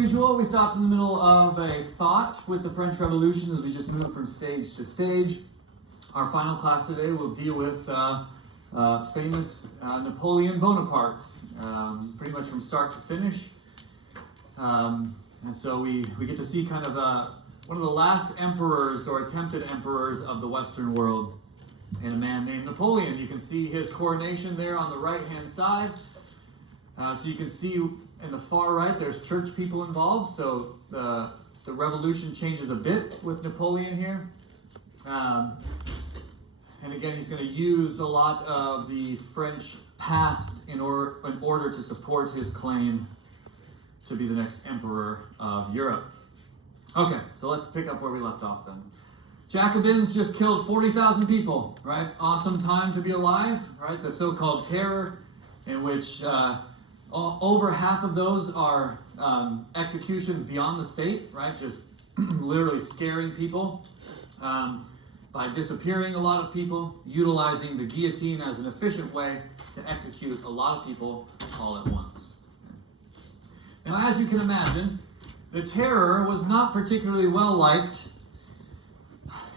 Usual, we stopped in the middle of a thought with the French Revolution as we just move from stage to stage. Our final class today will deal with famous Napoleon Bonaparte, pretty much from start to finish. And so we get to see kind of one of the last emperors or attempted emperors of the Western world, and a man named Napoleon. You can see his coronation there on the right-hand side. So you can see in the far right, there's church people involved. So the revolution changes a bit with Napoleon here. And again, he's going to use a lot of the French past in order to support his claim to be the next emperor of Europe. Okay, so let's pick up where we left off then. Jacobins just killed 40,000 people, right? Awesome time to be alive, right? The so-called terror, in which over half of those are executions beyond the state, right? Just literally scaring people by disappearing a lot of people, utilizing the guillotine as an efficient way to execute a lot of people all at once. Now, as you can imagine, the terror was not particularly well liked,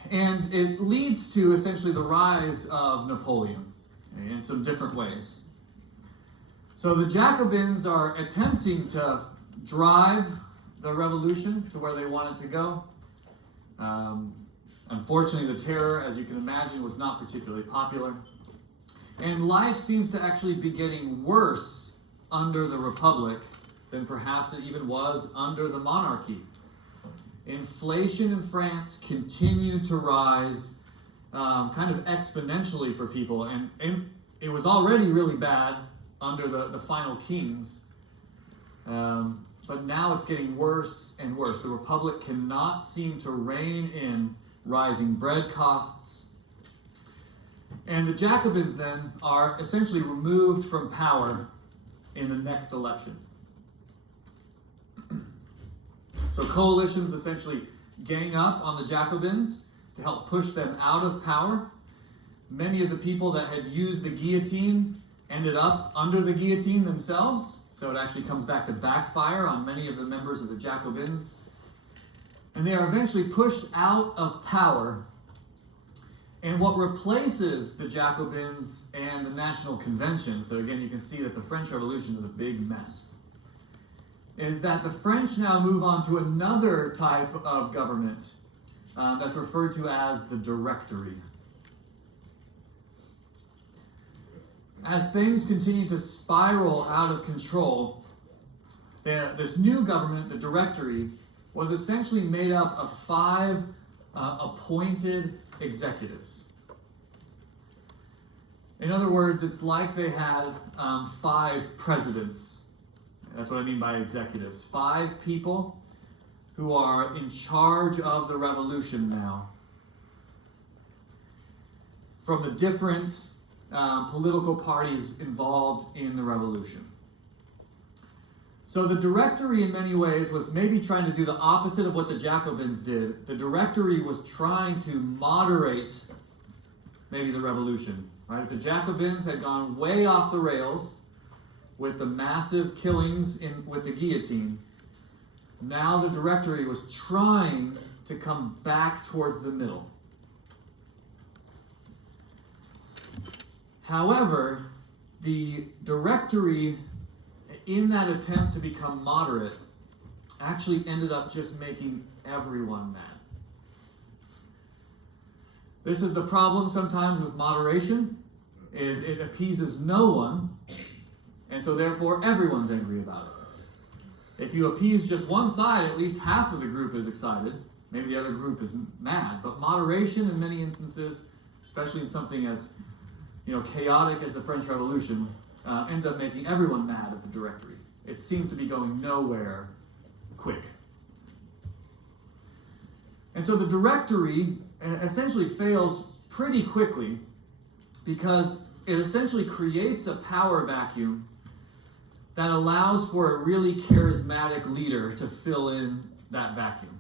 and it leads to essentially the rise of Napoleon in some different ways. So the Jacobins are attempting to drive the revolution to where they want it to go. Unfortunately, the terror, as you can imagine, was not particularly popular. And life seems to actually be getting worse under the Republic than perhaps it even was under the monarchy. Inflation in France continued to rise kind of exponentially for people. And it was already really bad under the final kings. But now it's getting worse and worse. The Republic cannot seem to rein in rising bread costs. And the Jacobins then are essentially removed from power in the next election. So coalitions essentially gang up on the Jacobins to help push them out of power. Many of the people that had used the guillotine ended up under the guillotine themselves, so it actually comes back to backfire on many of the members of the Jacobins. And they are eventually pushed out of power. And what replaces the Jacobins and the National Convention, so again you can see that the French Revolution was a big mess, is that the French now move on to another type of government that's referred to as the Directory. As things continue to spiral out of control, this new government, the Directory, was essentially made up of 5 appointed executives. In other words, it's like they had 5 presidents. That's what I mean by executives. 5 people who are in charge of the revolution now, from the different political parties involved in the revolution. So the Directory in many ways was maybe trying to do the opposite of what the Jacobins did. The Directory was trying to moderate maybe the revolution. Right? If the Jacobins had gone way off the rails with the massive killings with the guillotine, now the Directory was trying to come back towards the middle. However, the Directory, in that attempt to become moderate, actually ended up just making everyone mad. This is the problem sometimes with moderation, is it appeases no one, and so therefore everyone's angry about it. If you appease just one side, at least half of the group is excited. Maybe the other group is mad. But moderation in many instances, especially in something as chaotic as the French Revolution, ends up making everyone mad at the Directory. It seems to be going nowhere quick. And so the Directory essentially fails pretty quickly because it essentially creates a power vacuum that allows for a really charismatic leader to fill in that vacuum.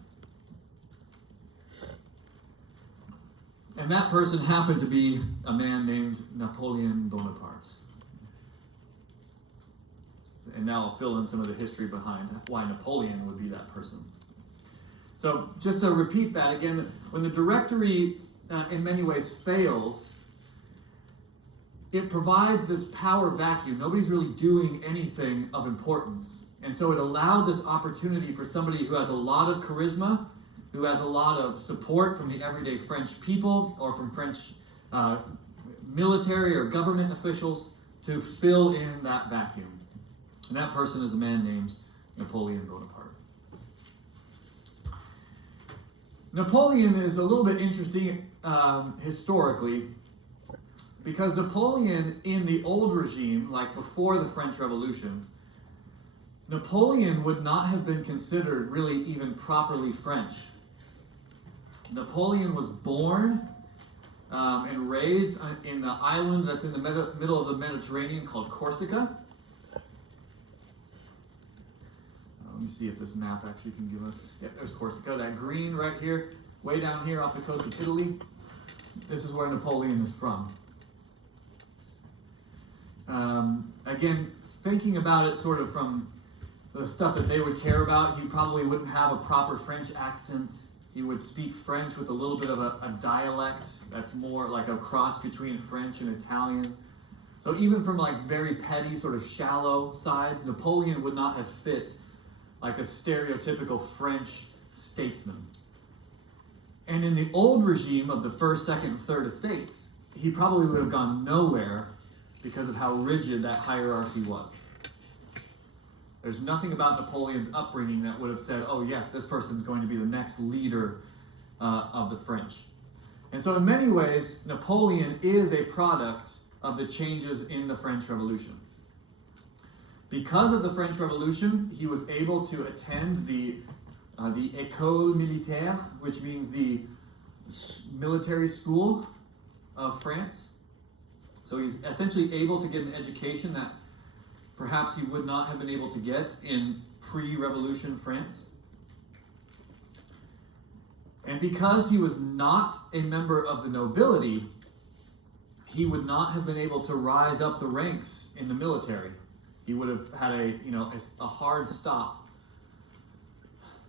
And that person happened to be a man named Napoleon Bonaparte. And now I'll fill in some of the history behind why Napoleon would be that person. So just to repeat that again, when the Directory in many ways fails, it provides this power vacuum. Nobody's really doing anything of importance. And so it allowed this opportunity for somebody who has a lot of charisma, who has a lot of support from the everyday French people or from French military or government officials to fill in that vacuum. And that person is a man named Napoleon Bonaparte. Napoleon is a little bit interesting historically, because Napoleon in the old regime, like before the French Revolution, Napoleon would not have been considered really even properly French. Napoleon was born and raised in the island that's in the middle of the Mediterranean called Corsica. Let me see if this map actually can give us. Yep, there's Corsica. That green right here, way down here off the coast of Italy. This is where Napoleon is from. Again, thinking about it sort of from the stuff that they would care about, he probably wouldn't have a proper French accent. He would speak French with a little bit of a dialect that's more like a cross between French and Italian. So even from like very petty, sort of shallow sides, Napoleon would not have fit like a stereotypical French statesman. And in the old regime of the First, Second, and Third Estates, he probably would have gone nowhere because of how rigid that hierarchy was. There's nothing about Napoleon's upbringing that would have said, oh yes, this person's going to be the next leader of the French. And so in many ways, Napoleon is a product of the changes in the French Revolution. Because of the French Revolution, he was able to attend the École Militaire, which means the military school of France. So he's essentially able to get an education that perhaps he would not have been able to get in pre-revolution France. And because he was not a member of the nobility, he would not have been able to rise up the ranks in the military. He would have had a hard stop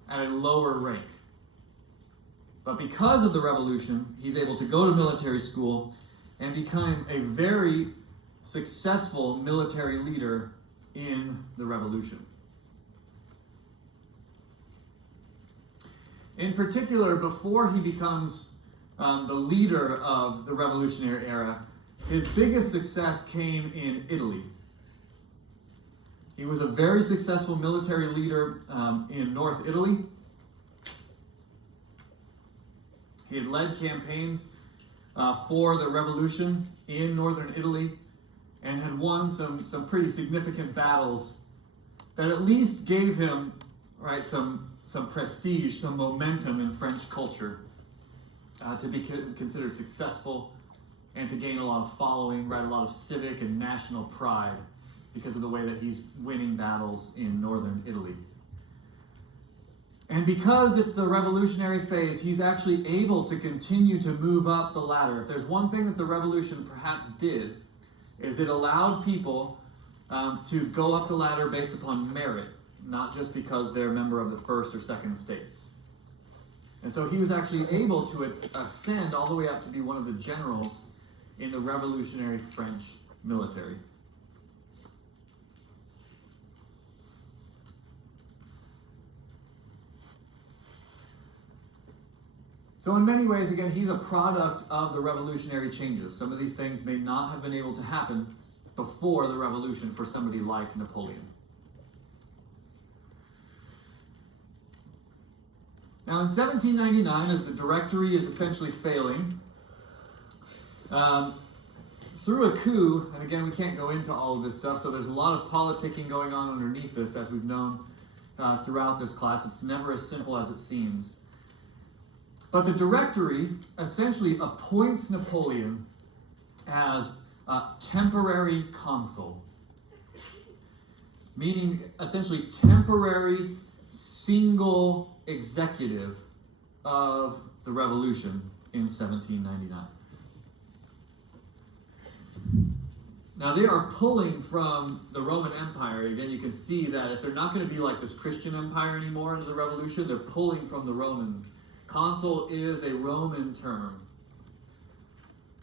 at a lower rank. But because of the revolution, he's able to go to military school and become a very successful military leader in the revolution. In particular, before he becomes the leader of the revolutionary era, his biggest success came in Italy. He was a very successful military leader in North Italy. He had led campaigns for the revolution in northern Italy and had won some pretty significant battles that at least gave him some prestige, some momentum in French culture to be considered successful and to gain a lot of following, a lot of civic and national pride because of the way that he's winning battles in northern Italy. And because it's the revolutionary phase, he's actually able to continue to move up the ladder. If there's one thing that the revolution perhaps did, is it allowed people to go up the ladder based upon merit, not just because they're a member of the First or Second Estates. And so he was actually able to ascend all the way up to be one of the generals in the revolutionary French military. So in many ways, again, he's a product of the revolutionary changes. Some of these things may not have been able to happen before the revolution for somebody like Napoleon. Now in 1799, as the Directory is essentially failing, through a coup, and again, we can't go into all of this stuff, so there's a lot of politicking going on underneath this, as we've known throughout this class. It's never as simple as it seems. But the Directory essentially appoints Napoleon as a temporary consul, meaning essentially temporary single executive of the revolution in 1799. Now they are pulling from the Roman Empire. Again, you can see that if they're not going to be like this Christian empire anymore under the revolution, they're pulling from the Romans. Consul is a Roman term.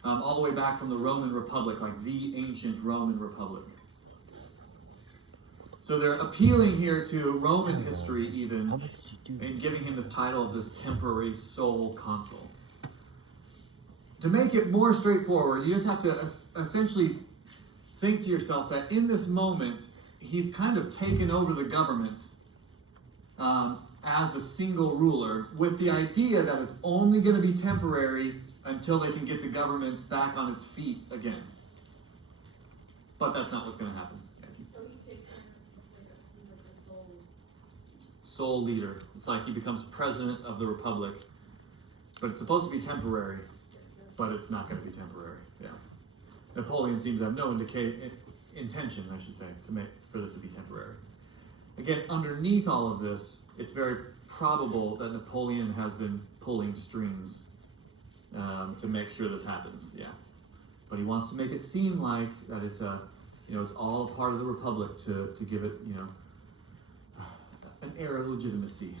All the way back from the Roman Republic, like the ancient Roman Republic. So they're appealing here to Roman history even, and giving him this title of this temporary sole consul. To make it more straightforward, you just have to essentially think to yourself that in this moment, he's kind of taken over the government as the single ruler, with the idea that it's only going to be temporary until they can get the government back on its feet again. But that's not what's going to happen. So he takes on, he's like the Sole leader. It's like he becomes president of the republic. But it's supposed to be temporary, but it's not going to be temporary. Yeah. Napoleon seems to have no intention, I should say, for this to be temporary. Again, underneath all of this, it's very probable that Napoleon has been pulling strings to make sure this happens. Yeah. But he wants to make it seem like that it's it's all a part of the republic to give it, an air of legitimacy.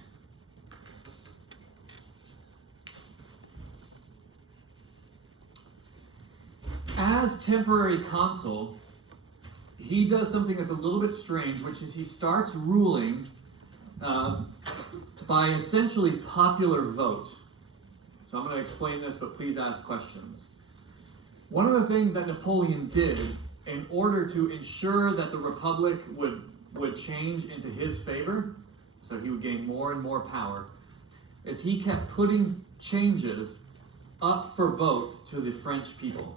As temporary consul, he does something that's a little bit strange, which is he starts ruling by essentially popular vote. So I'm going to explain this, but please ask questions. One of the things that Napoleon did in order to ensure that the republic would change into his favor, so he would gain more and more power, is he kept putting changes up for vote to the French people.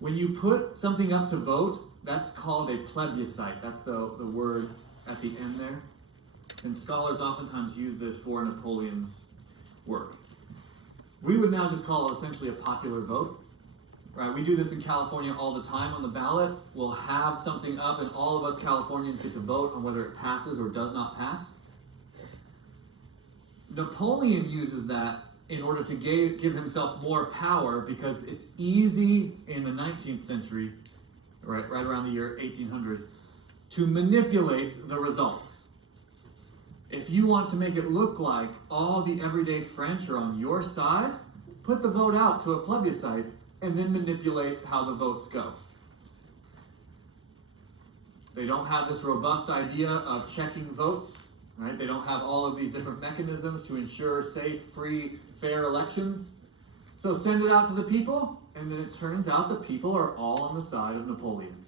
When you put something up to vote, that's called a plebiscite. That's the word at the end there. And scholars oftentimes use this for Napoleon's work. We would now just call it essentially a popular vote. Right? We do this in California all the time on the ballot. We'll have something up and all of us Californians get to vote on whether it passes or does not pass. Napoleon uses that in order to give himself more power, because it's easy in the 19th century, right around the year 1800, to manipulate the results. If you want to make it look like all the everyday French are on your side, put the vote out to a plebiscite and then manipulate how the votes go. They don't have this robust idea of checking votes, right? They don't have all of these different mechanisms to ensure safe, free, fair elections. So send it out to the people, and then it turns out the people are all on the side of Napoleon.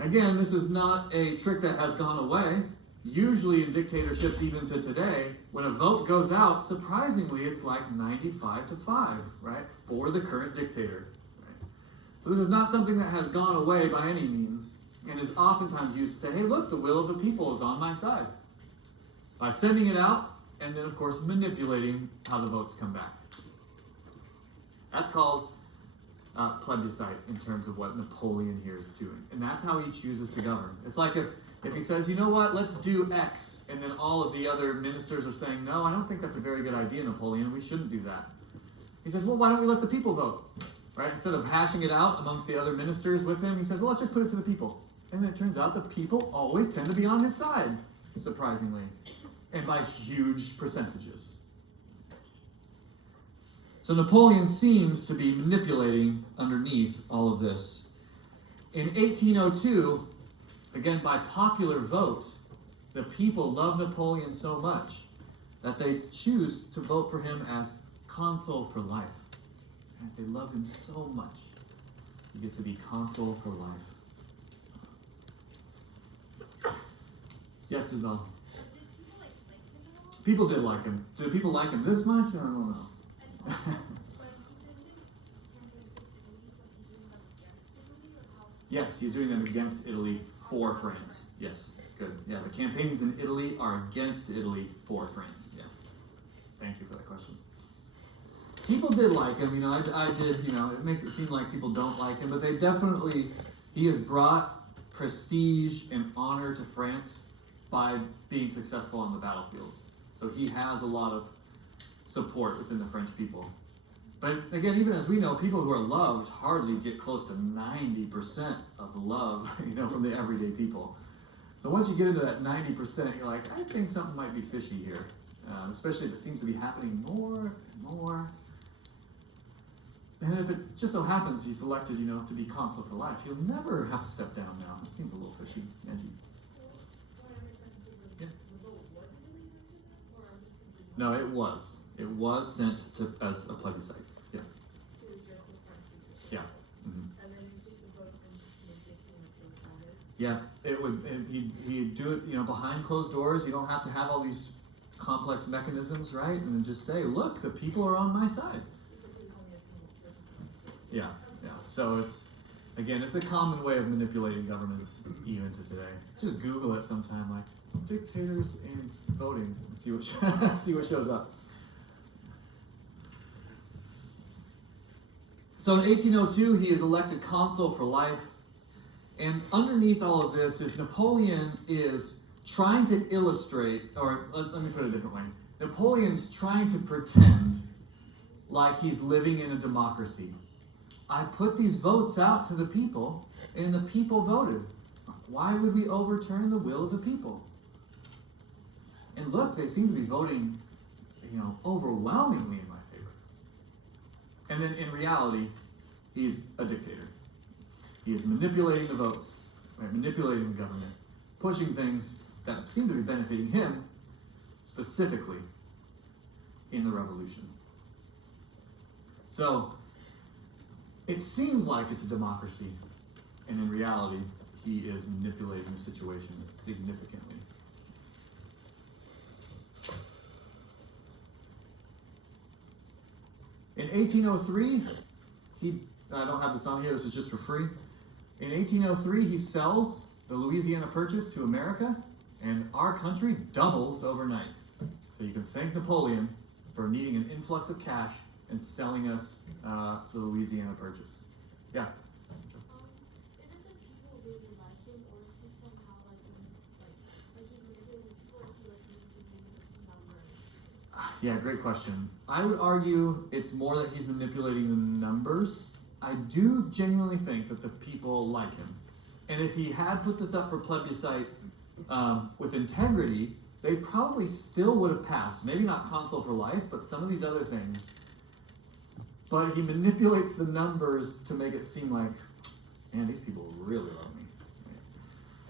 Again, this is not a trick that has gone away. Usually in dictatorships, even to today, when a vote goes out, surprisingly, it's like 95-5, right, for the current dictator. Right? So this is not something that has gone away by any means, and is oftentimes used to say, hey, look, the will of the people is on my side. By sending it out, and then, of course, manipulating how the votes come back. That's called plebiscite in terms of what Napoleon here is doing. And that's how he chooses to govern. It's like if he says, you know what, let's do X, and then all of the other ministers are saying, no, I don't think that's a very good idea, Napoleon, we shouldn't do that. He says, well, why don't we let the people vote? Right? Instead of hashing it out amongst the other ministers with him, he says, well, let's just put it to the people. And then it turns out the people always tend to be on his side, surprisingly, and by huge percentages. So Napoleon seems to be manipulating underneath all of this. In 1802, again, by popular vote, the people love Napoleon so much that they choose to vote for him as consul for life. And they love him so much, he gets to be consul for life. Yes, Isabel? Did people like him at all? People did like him. Do people like him this much? I don't know. But he did his campaigns in Italy, was he doing them against Italy, or how? Yes, he's doing them against Italy for France. Yes, good. Yeah, the campaigns in Italy are against Italy for France. Yeah. Thank you for that question. People did like him, I did, it makes it seem like people don't like him, but he has brought prestige and honor to France by being successful on the battlefield. So he has a lot of support within the French people. But again, even as we know, people who are loved hardly get close to 90% of love, from the everyday people. So once you get into that 90%, you're like, I think something might be fishy here, especially if it seems to be happening more and more. And if it just so happens he's elected, to be consul for life, he'll never have to step down now. It seems a little fishy, Angie. So I understand, so Yeah. the vote wasn't really sent to them, or I'm just confused? No, it was. It was sent to as a plebiscite. Yeah. To just the French people? Yeah. Mm-hmm. And then you take the votes and make it seem like those matters? Yeah, it would. He'd do it, behind closed doors. You don't have to have all these complex mechanisms, right? And then just say, "Look, the people are on my side." Because he only a single person. Yeah, yeah. So it's a common way of manipulating governments even to today. Just Google it sometime, like dictators and voting, and see what see what shows up. So in 1802, he is elected consul for life. And underneath all of this is Napoleon is trying to illustrate, or let me put it a different way. Napoleon's trying to pretend like he's living in a democracy. I put these votes out to the people, and the people voted. Why would we overturn the will of the people? And look, they seem to be voting, overwhelmingly in my favor. And then in reality, he's a dictator. He is manipulating the votes, right? Manipulating the government, pushing things that seem to be benefiting him, specifically in the revolution. So, it seems like it's a democracy, and in reality, he is manipulating the situation significantly. In 1803, I don't have this on here, this is just for free. In 1803, he sells the Louisiana Purchase to America, and our country doubles overnight. So you can thank Napoleon for needing an influx of cash and selling us the Louisiana Purchase. Yeah? Is it that people really like him, or is he somehow like he's manipulating people, or is he like manipulating the numbers? Yeah, great question. I would argue it's more that he's manipulating the numbers. I do genuinely think that the people like him. And if he had put this up for plebiscite with integrity, they probably still would have passed. Maybe not consul for life, but some of these other things. But he manipulates the numbers to make it seem like, man, these people really love me. Right?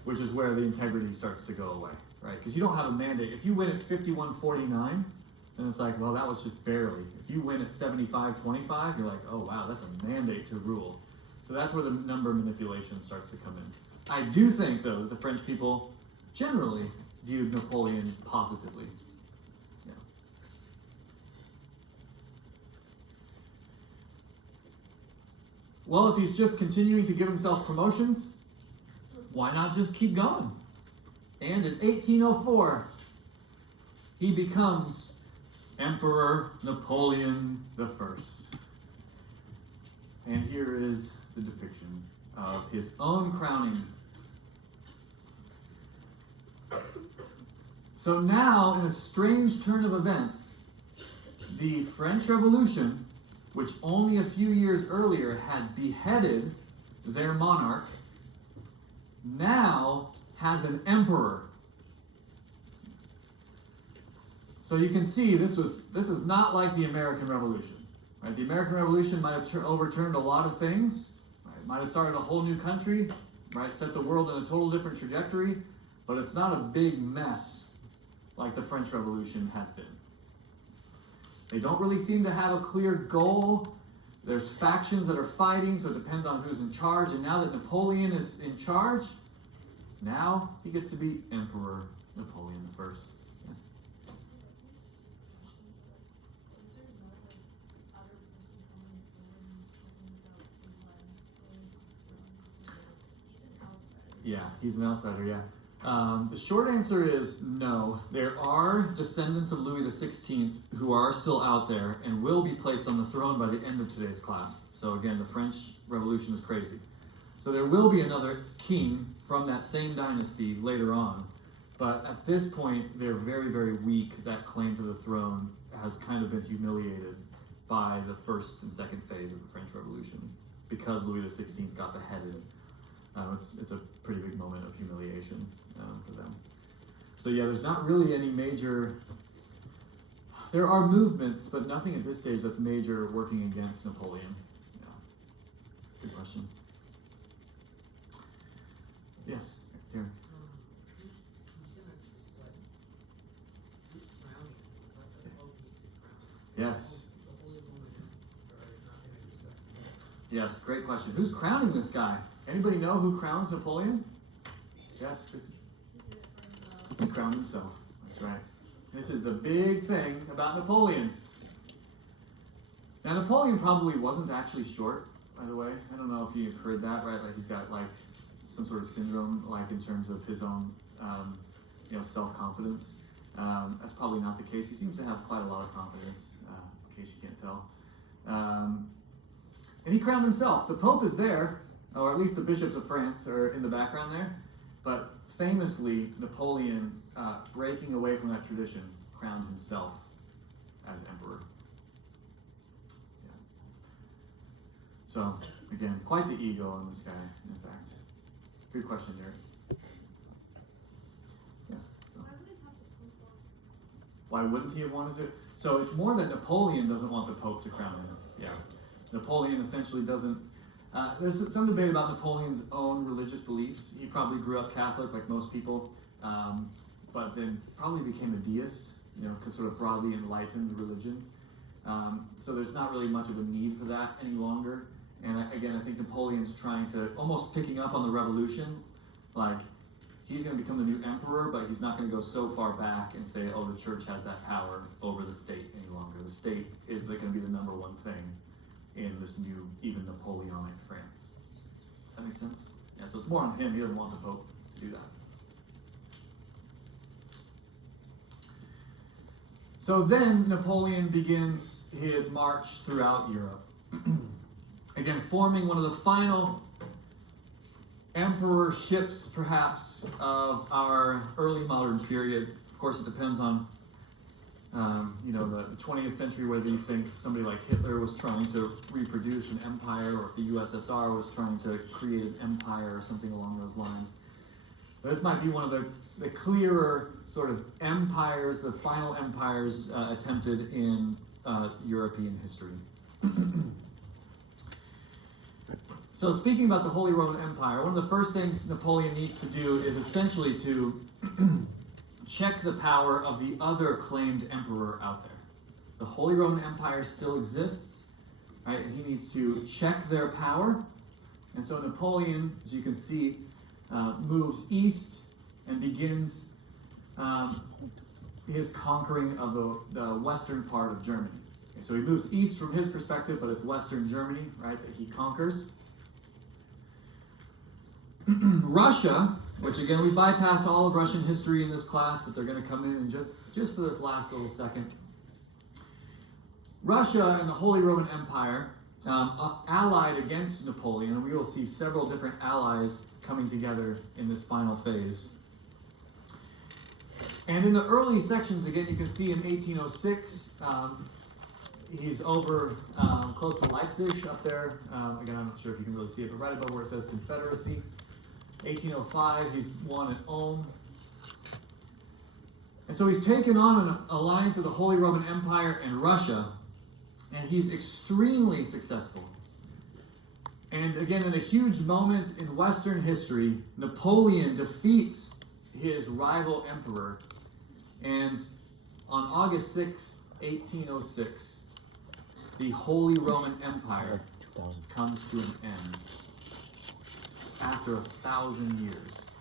Which is where the integrity starts to go away, right? Because you don't have a mandate. If you win at 51-49, then it's like, well, that was just barely. If you win at 75-25, you're like, oh, wow, that's a mandate to rule. So that's where the number manipulation starts to come in. I do think, though, that the French people generally viewed Napoleon positively. Yeah. Well, if he's just continuing to give himself promotions, why not just keep going? And in 1804, he becomes Emperor Napoleon I. And here is the depiction of his own crowning. So now, in a strange turn of events, the French Revolution, which only a few years earlier had beheaded their monarch, now has an emperor. So you can see this is not like the American Revolution. Right? The American Revolution might have overturned a lot of things, right? Might have started a whole new country, right? Set the world in a total different trajectory, but it's not a big mess like the French Revolution has been. They don't really seem to have a clear goal. There's factions that are fighting, so it depends on who's in charge. And now that Napoleon is in charge, now he gets to be Emperor Napoleon I. Yes. Is there no other person coming forward and talking about his land going to he's an outsider? Yeah, he's an outsider, yeah. The short answer is no. There are descendants of Louis XVI who are still out there and will be placed on the throne by the end of today's class. So again, the French Revolution is crazy. So there will be another king from that same dynasty later on. But at this point, they're very, very weak. That claim to the throne has kind of been humiliated by the first and second phase of the French Revolution because Louis XVI got beheaded. It's a pretty big moment of humiliation for them. So yeah, there's not really any major. There are movements, but nothing at this stage that's major working against Napoleon. Yeah. Good question. Yes, Eric. Who's gonna just like who's crowning him? Like the Pope needs his crown. Yes. The Holy Roman Emperor is not gonna just Yes, great question. Who's crowning this guy? Anybody know who crowns Napoleon? Yes, Chrissy? He crowned himself. That's right. This is the big thing about Napoleon. Now, Napoleon probably wasn't actually short, by the way. I don't know if you've heard that, right? Like he's got like some sort of syndrome, like in terms of his own, self-confidence. That's probably not the case. He seems to have quite a lot of confidence, in case you can't tell. And he crowned himself. The Pope is there, or at least the bishops of France are in the background there. But famously, Napoleon, breaking away from that tradition, crowned himself as emperor. Yeah. So, again, quite the ego on this guy, in fact. Good question, Derek. Yes? So. Why would it have the Pope want? Why wouldn't he have wanted to? So it's more that Napoleon doesn't want the Pope to crown him. Yeah. Napoleon essentially doesn't. There's some debate about Napoleon's own religious beliefs. He probably grew up Catholic, like most people, but then probably became a deist, because sort of broadly enlightened religion. So there's not really much of a need for that any longer. And I think Napoleon's trying to, almost picking up on the revolution, like he's going to become the new emperor, but he's not going to go so far back and say, oh, the church has that power over the state any longer. The state is going to be the number one thing in this new, even Napoleonic France. Does that make sense? Yeah, so it's more on him. He doesn't want the Pope to do that. So then Napoleon begins his march throughout Europe. Again, forming one of the final emperorships, perhaps, of our early modern period. Of course, it depends on the 20th century, whether you think somebody like Hitler was trying to reproduce an empire, or if the USSR was trying to create an empire or something along those lines. But this might be one of the clearer sort of empires, the final empires attempted in European history. So speaking about the Holy Roman Empire, one of the first things Napoleon needs to do is essentially to check the power of the other claimed emperor out there. The Holy Roman Empire still exists, right? And he needs to check their power. And so Napoleon, as you can see, moves east and begins his conquering of the western part of Germany. Okay, so he moves east from his perspective, but it's western Germany, right, that he conquers. Russia, which again, we bypassed all of Russian history in this class, but they're going to come in and just for this last little second. Russia and the Holy Roman Empire allied against Napoleon, and we will see several different allies coming together in this final phase. And in the early sections, again, you can see in 1806, he's over close to Leipzig up there. Again, I'm not sure if you can really see it, but right above where it says Confederacy. 1805, he's won at Ulm. And so he's taken on an alliance of the Holy Roman Empire and Russia, and he's extremely successful. And again, in a huge moment in Western history, Napoleon defeats his rival emperor, and on August 6, 1806, the Holy Roman Empire comes to an end after 1,000 years.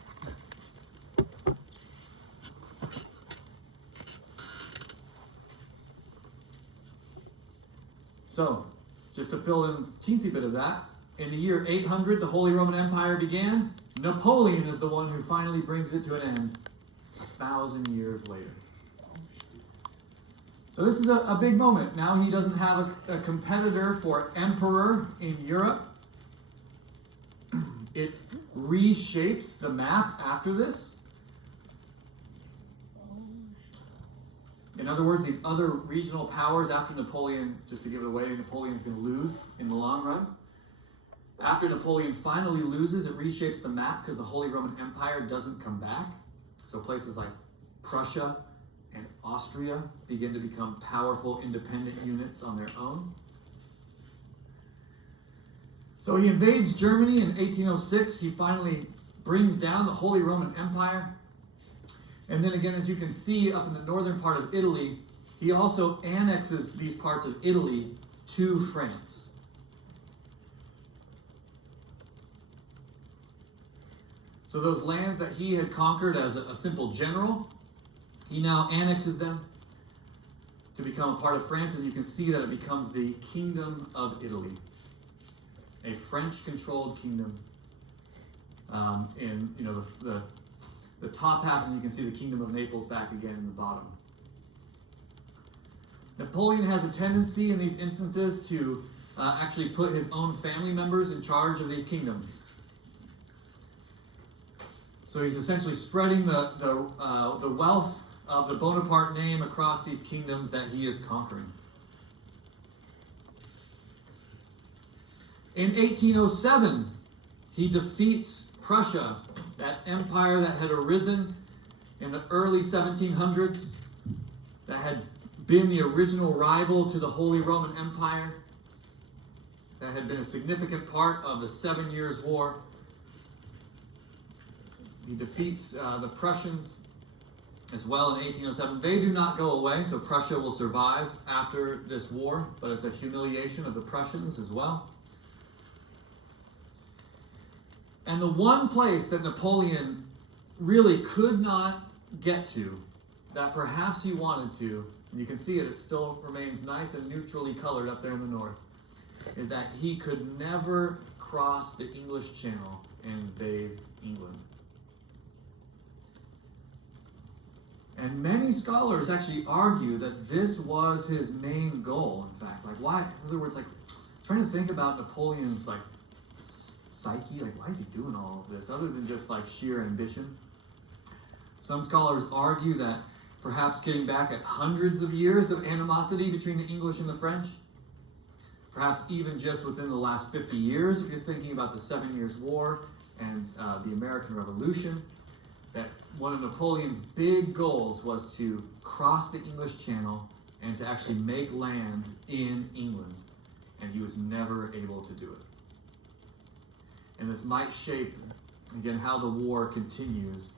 So, just to fill in a teensy bit of that, in the year 800, the Holy Roman Empire began. Napoleon is the one who finally brings it to an end 1,000 years later. So this is a big moment. Now he doesn't have a competitor for emperor in Europe. It reshapes the map after this. In In other words, these other regional powers after Napoleon, just to give it away, Napoleon's going to lose in the long run. After Napoleon finally loses, it reshapes the map because the Holy Roman Empire doesn't come back. So places like Prussia and Austria begin to become powerful independent units on their own. So he invades Germany in 1806. He finally brings down the Holy Roman Empire. And then again, as you can see up in the northern part of Italy, he also annexes these parts of Italy to France. So those lands that he had conquered as a simple general, he now annexes them to become a part of France, and you can see that it becomes the Kingdom of Italy, a French-controlled kingdom. In the top half, and you can see the Kingdom of Naples back again in the bottom. Napoleon has a tendency in these instances to actually put his own family members in charge of these kingdoms. So he's essentially spreading the wealth of the Bonaparte name across these kingdoms that he is conquering. In 1807, he defeats Prussia, that empire that had arisen in the early 1700s, that had been the original rival to the Holy Roman Empire, that had been a significant part of the 7 Years' War. He defeats the Prussians as well in 1807. They do not go away, so Prussia will survive after this war, but it's a humiliation of the Prussians as well. And the one place that Napoleon really could not get to, that perhaps he wanted to, and you can see it still remains nice and neutrally colored up there in the north, is that he could never cross the English Channel and invade England. And many scholars actually argue that this was his main goal, in fact. Like, why? In other words, like, trying to think about Napoleon's, like, psyche, like, why is he doing all of this, other than just, like, sheer ambition? Some scholars argue that perhaps getting back at hundreds of years of animosity between the English and the French, perhaps even just within the last 50 years, if you're thinking about the 7 Years' War and the American Revolution, that one of Napoleon's big goals was to cross the English Channel and to actually make land in England, and he was never able to do it. And this might shape, again, how the war continues,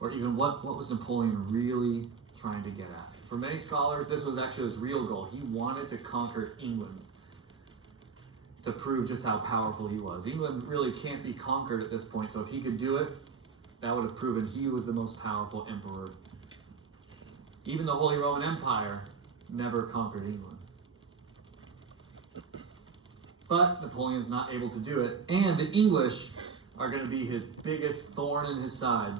or even what was Napoleon really trying to get at. For many scholars, this was actually his real goal. He wanted to conquer England to prove just how powerful he was. England really can't be conquered at this point, so if he could do it, that would have proven he was the most powerful emperor. Even the Holy Roman Empire never conquered England. But Napoleon's not able to do it, and the English are going to be his biggest thorn in his side.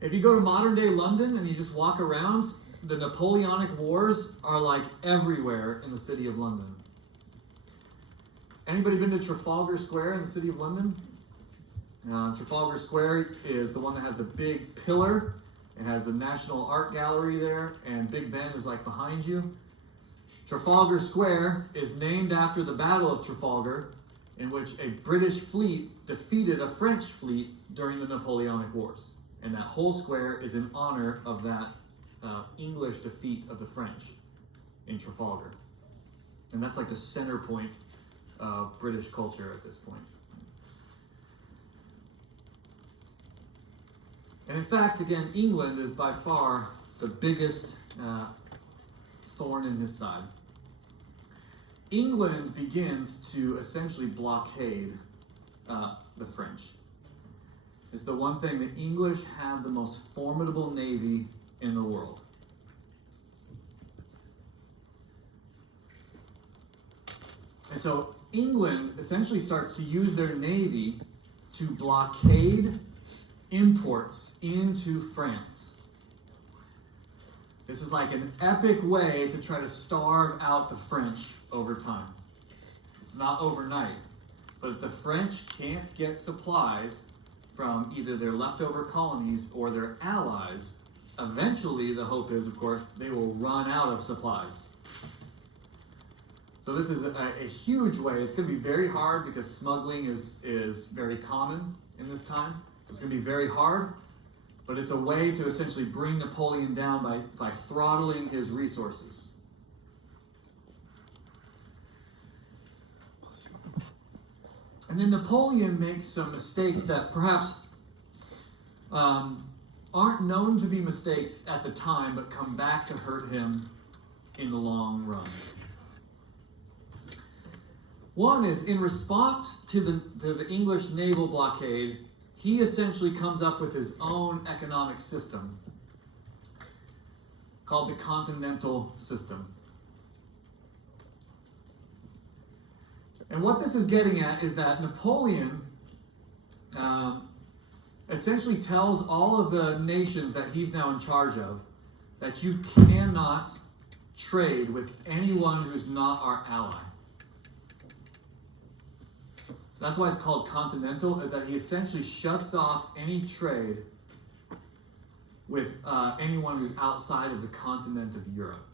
If you go to modern-day London and you just walk around, the Napoleonic Wars are like everywhere in the city of London. Anybody been to Trafalgar Square in the city of London? Trafalgar Square is the one that has the big pillar. It has the National Art Gallery there, and Big Ben is like behind you. Trafalgar Square is named after the Battle of Trafalgar, in which a British fleet defeated a French fleet during the Napoleonic Wars. And that whole square is in honor of that English defeat of the French in Trafalgar. And that's like the center point of British culture at this point. And in fact, again, England is by far the biggest thorn in his side. England begins to essentially blockade the French. It's the one thing: the English have the most formidable navy in the world. And so England essentially starts to use their navy to blockade imports into France. This is like an epic way to try to starve out the French over time. It's not overnight, but if the French can't get supplies from either their leftover colonies or their allies, eventually, the hope is, of course, they will run out of supplies. So this is a huge way. It's going to be very hard because smuggling is very common in this time. So it's going to be very hard, but it's a way to essentially bring Napoleon down by throttling his resources. And then Napoleon makes some mistakes that perhaps aren't known to be mistakes at the time, but come back to hurt him in the long run. One is, in response to the English naval blockade, he essentially comes up with his own economic system called the continental system. And what this is getting at is that Napoleon essentially tells all of the nations that he's now in charge of that you cannot trade with anyone who's not our ally. That's why it's called continental, is that he essentially shuts off any trade with anyone who's outside of the continent of Europe.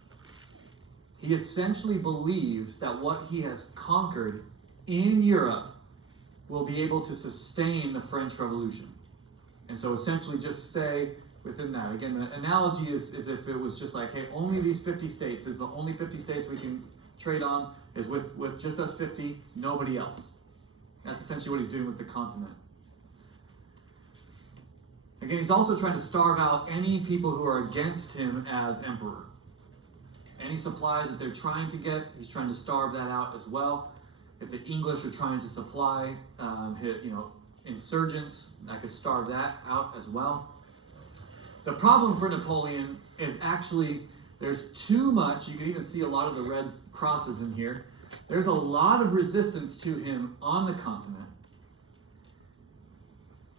He essentially believes that what he has conquered in Europe will be able to sustain the French Revolution. And so essentially just stay within that. Again, the analogy is if it was just like, hey, only these 50 states is the only 50 states we can trade on, is with just us 50, nobody else. That's essentially what he's doing with the continent. Again, he's also trying to starve out any people who are against him as emperor. Any supplies that they're trying to get, he's trying to starve that out as well. If the English are trying to supply insurgents, that could starve that out as well. The problem for Napoleon is actually there's too much. You can even see a lot of the red crosses in here. There's a lot of resistance to him on the continent.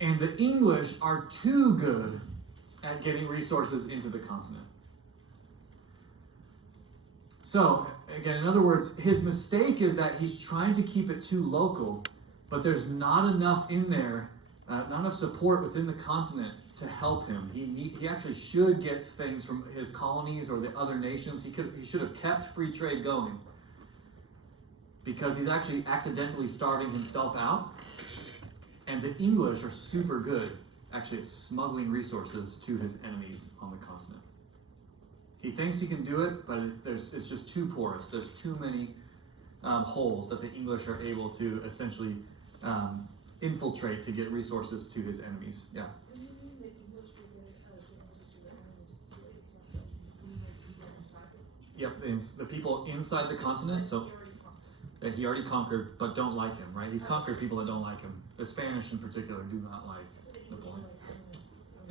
And the English are too good at getting resources into the continent. So, again, in other words, his mistake is that he's trying to keep it too local, but there's not enough in there, not enough support within the continent to help him. He actually should get things from his colonies or the other nations. He should have kept free trade going, because he's actually accidentally starving himself out. And the English are super good, actually, at smuggling resources to his enemies on the continent. He thinks he can do it, but it's just too porous. There's too many holes that the English are able to essentially infiltrate to get resources to his enemies. Yeah. Do you mean the English were good at getting to the enemies? For example, you mean like people inside? Yep, it's the people inside the continent, so that he already conquered, but don't like him, right? He's conquered people that don't like him. The Spanish in particular do not like Napoleon.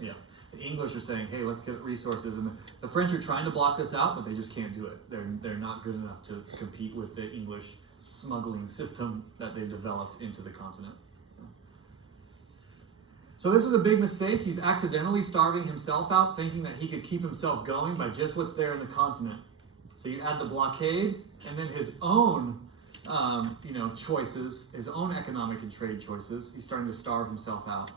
Yeah. The English are saying, hey, let's get resources. And the French are trying to block this out, but they just can't do it. They're not good enough to compete with the English smuggling system that they've developed into the continent. So this was a big mistake. He's accidentally starving himself out, thinking that he could keep himself going by just what's there in the continent. So you add the blockade, and then his own choices, his own economic and trade choices. He's starting to starve himself out.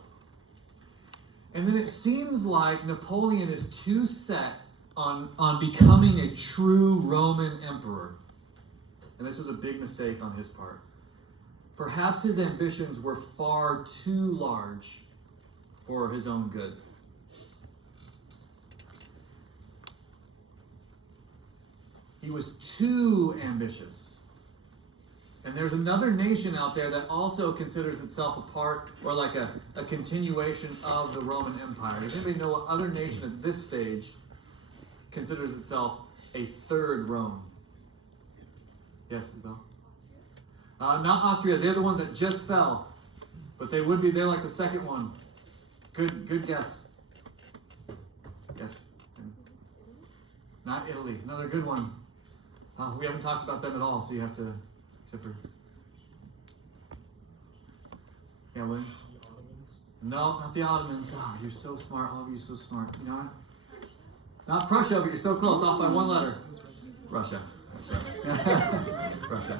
And then it seems like Napoleon is too set on becoming a true Roman emperor. And this was a big mistake on his part. Perhaps his ambitions were far too large for his own good. He was too ambitious. And there's another nation out there that also considers itself a part or like a continuation of the Roman Empire. Does anybody know what other nation at this stage considers itself a third Rome? Yes, Isabel? Not Austria. They're the ones that just fell. But they would be, they're like the second one. Good guess. Yes? Not Italy. Another good one. We haven't talked about them at all, so you have to... Yeah, Lynn? The Ottomans? No, not the Ottomans. Oh, you're so smart. All of you are so smart. You know what? Not Prussia, but you're so close. Off by one letter. Russia. That's right. Russia.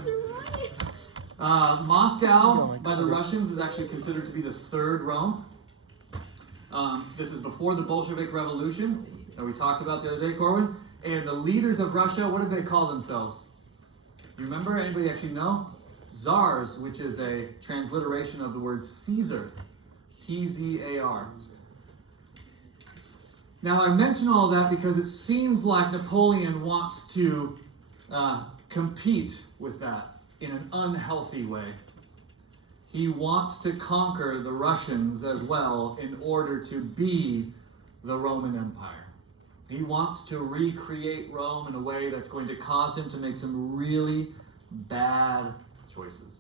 Moscow, by the Russians, is actually considered to be the third Rome. This is before the Bolshevik Revolution. that we talked about the other day, Corwin. And the leaders of Russia, what did they call themselves? You remember? Anybody actually know? Tsars, which is a transliteration of the word Caesar. T-Z-A-R. Now, I mention all that because it seems like Napoleon wants to compete with that in an unhealthy way. He wants to conquer the Russians as well in order to be the Roman Empire. He wants to recreate Rome in a way that's going to cause him to make some really bad choices.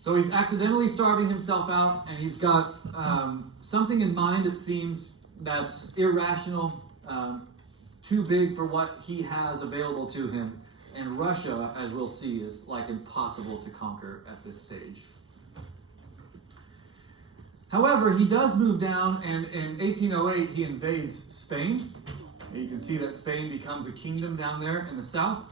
So he's accidentally starving himself out, and he's got something in mind, it seems, that's irrational, too big for what he has available to him. And Russia, as we'll see, is like impossible to conquer at this stage. However, he does move down, and in 1808 he invades Spain. And you can see that Spain becomes a kingdom down there in the south.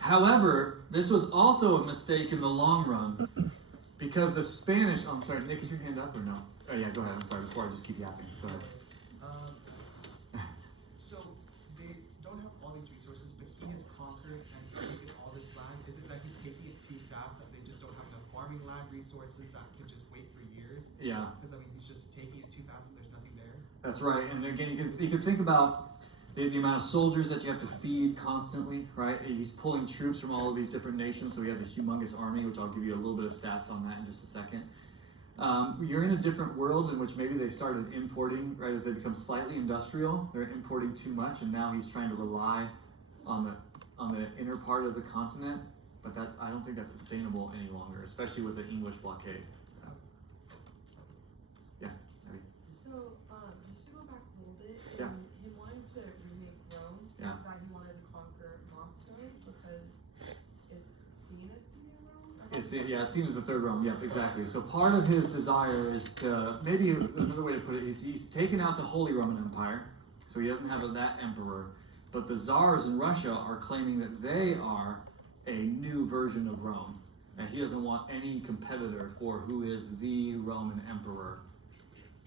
However, this was also a mistake in the long run because the Spanish... Oh, I'm sorry, Nick, is your hand up or no? Oh, yeah, go ahead. I'm sorry, before I just keep yapping. Go ahead. So they don't have all these resources, but he has conquered and taken all this land. Is it that he's taking it too fast, that they just don't have enough farming land resources that can just wait for years? Yeah. Because, I mean, he's just taking it too fast and there's nothing there. That's right. And again, you can think about the amount of soldiers that you have to feed constantly, right? He's pulling troops from all of these different nations, so he has a humongous army, which I'll give you a little bit of stats on that in just a second. You're in a different world in which maybe they started importing, right, as they become slightly industrial. They're importing too much, and now he's trying to rely on the inner part of the continent, but that I don't think that's sustainable any longer, especially with the English blockade. Yeah, Abby. So, just to go back a little bit, Yeah. him wanting to remake Rome, Yeah. is that he wanted to conquer Moscow because it's seen as the new Rome? It's seen as the third Rome. Yep, exactly. So part of his desire is to, maybe another way to put it is he's taken out the Holy Roman Empire, so he doesn't have that emperor, but the czars in Russia are claiming that they are a new version of Rome, and he doesn't want any competitor for who is the Roman emperor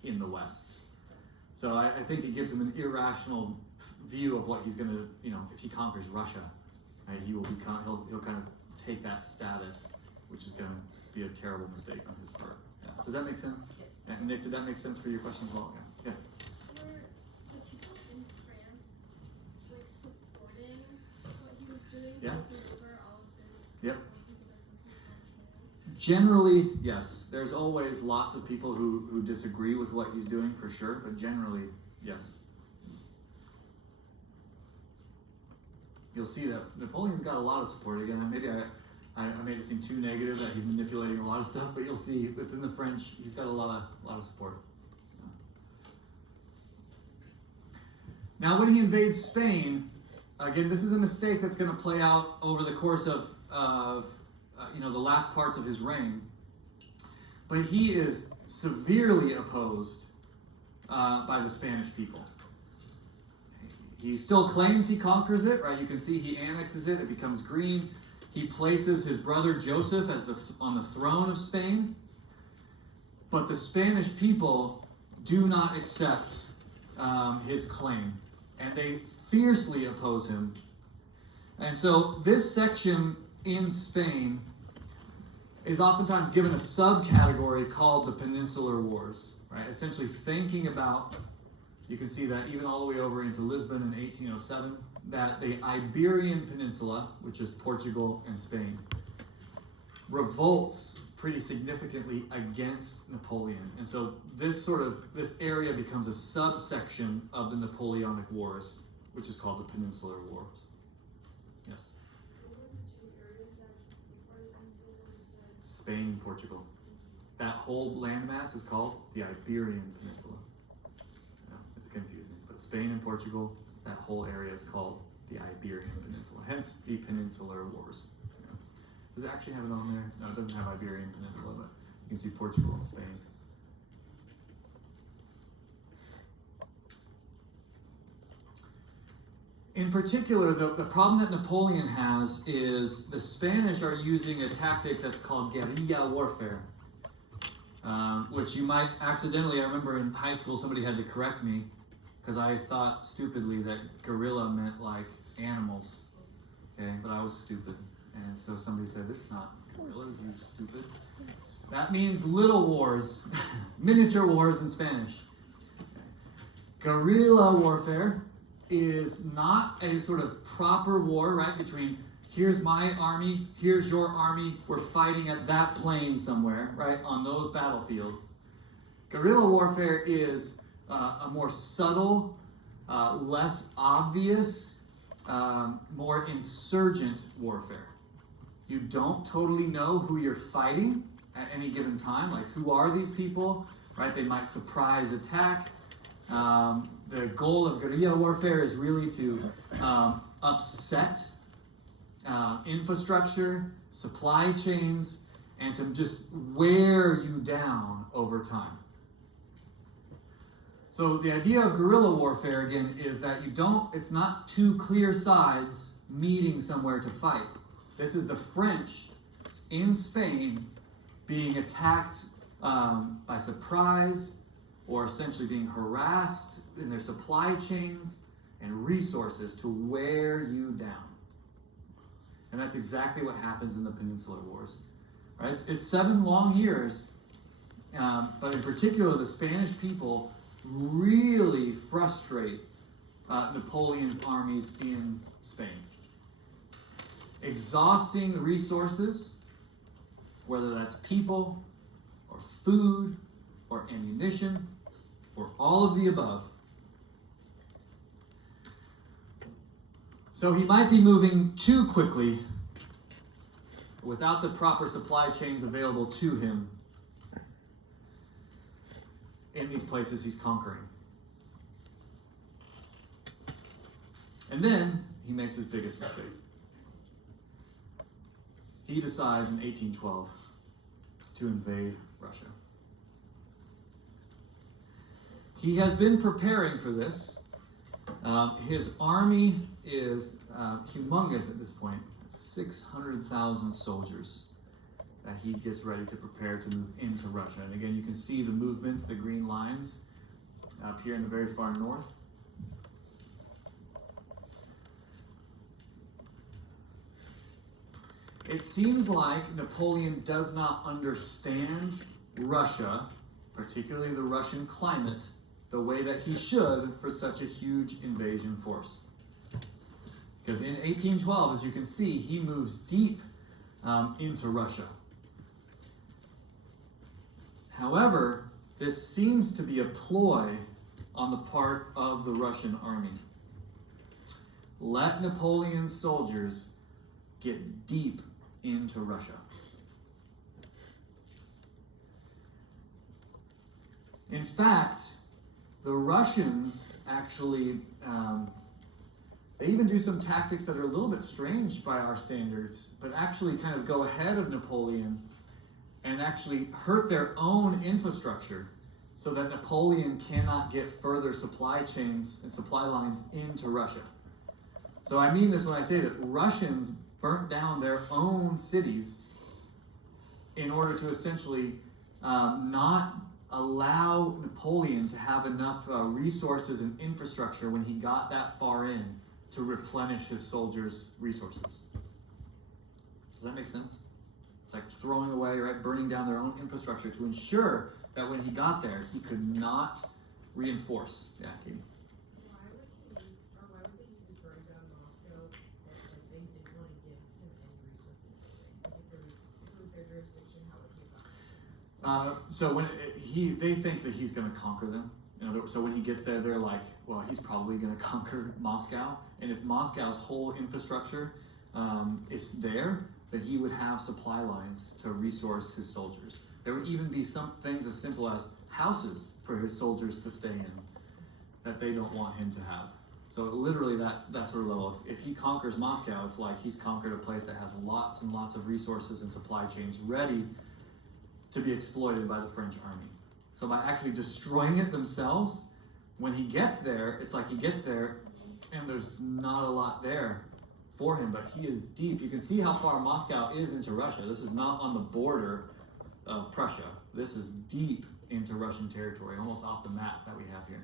in the West. So I think it gives him an irrational view of what he's going to, if he conquers Russia, right, he'll kind of take that status, which is going to be a terrible mistake on his part. Yeah. Does that make sense? Yes. And Nick, did that make sense for your question as well? Yeah. Yes. Were the people in France like supporting what he was doing, Yeah. taking over all of this? Yep. All these other countries on Generally, yes. There's always lots of people who disagree with what he's doing for sure, but generally, yes. You'll see that Napoleon's got a lot of support. Again, maybe I made it seem too negative that he's manipulating a lot of stuff, but you'll see within the French, he's got a lot of support. Now, when he invades Spain, again, this is a mistake that's going to play out over the course of the last parts of his reign. But he is severely opposed by the Spanish people. He still claims he conquers it, right? You can see he annexes it. It becomes green. He places his brother Joseph as on the throne of Spain. But the Spanish people do not accept his claim, and they fiercely oppose him. And so this section in Spain is oftentimes given a subcategory called the Peninsular Wars, right? Essentially thinking about, you can see that even all the way over into Lisbon in 1807, that the Iberian Peninsula, which is Portugal and Spain, revolts pretty significantly against Napoleon. And so this area becomes a subsection of the Napoleonic Wars, which is called the Peninsular Wars. Yes? What were the two areas that were part of the peninsula you said? Spain and Portugal. That whole landmass is called the Iberian Peninsula. Yeah, it's confusing. But Spain and Portugal, that whole area is called the Iberian Peninsula. Hence the Peninsular Wars. Yeah. Does it actually have it on there? No, it doesn't have Iberian Peninsula, but you can see Portugal and Spain. In particular, the problem that Napoleon has is the Spanish are using a tactic that's called guerrilla warfare. which you might accidentally, I remember in high school somebody had to correct me because I thought stupidly that guerrilla meant like animals. Okay, but I was stupid. And so somebody said, "It's not guerrillas, you stupid." That means little wars, miniature wars in Spanish. Guerrilla warfare is not a sort of proper war, right, between here's my army, here's your army, we're fighting at that plain somewhere, right, on those battlefields. Guerrilla warfare is a more subtle, less obvious, more insurgent warfare. You don't totally know who you're fighting at any given time, like who are these people, right? They might surprise attack. The goal of guerrilla warfare is really to upset infrastructure, supply chains, and to just wear you down over time. So the idea of guerrilla warfare, again, is that it's not two clear sides meeting somewhere to fight. This is the French in Spain being attacked by surprise, or essentially being harassed in their supply chains and resources to wear you down. And that's exactly what happens in the Peninsular Wars. Right? It's 7 long years, but in particular, the Spanish people really frustrate Napoleon's armies in Spain. Exhausting resources, whether that's people or food or ammunition or all of the above. So he might be moving too quickly without the proper supply chains available to him in these places he's conquering. And then he makes his biggest mistake. He decides in 1812 to invade Russia. He has been preparing for this. His army is humongous at this point, 600,000 soldiers that he gets ready to prepare to move into Russia. And again, you can see the movement, the green lines up here in the very far north. It seems like Napoleon does not understand Russia, particularly the Russian climate, the way that he should for such a huge invasion force. Because in 1812, as you can see, he moves deep into Russia. However, this seems to be a ploy on the part of the Russian army. Let Napoleon's soldiers get deep into Russia. In fact, the Russians actually, they even do some tactics that are a little bit strange by our standards, but actually kind of go ahead of Napoleon and actually hurt their own infrastructure so that Napoleon cannot get further supply chains and supply lines into Russia. So I mean this when I say that Russians burnt down their own cities in order to essentially not allow Napoleon to have enough resources and infrastructure when he got that far in to replenish his soldiers' resources. Does that make sense? It's like throwing away, right, burning down their own infrastructure to ensure that when he got there, he could not reinforce. Yeah, Katie. Why would they just burn down Moscow if like they didn't want to give him any resources anyways? Like if it was their jurisdiction, how would he have gotten resources? So when they think that he's going to conquer them, so when he gets there, they're like, well, he's probably going to conquer Moscow, and if Moscow's whole infrastructure is there, that he would have supply lines to resource his soldiers. There would even be some things as simple as houses for his soldiers to stay in that they don't want him to have. So literally that sort of level. If he conquers Moscow, it's like he's conquered a place that has lots and lots of resources and supply chains ready to be exploited by the French army. So by actually destroying it themselves, when he gets there, it's like he gets there and there's not a lot there for him, but he is deep. You can see how far Moscow is into Russia. This is not on the border of Prussia. This is deep into Russian territory, almost off the map that we have here.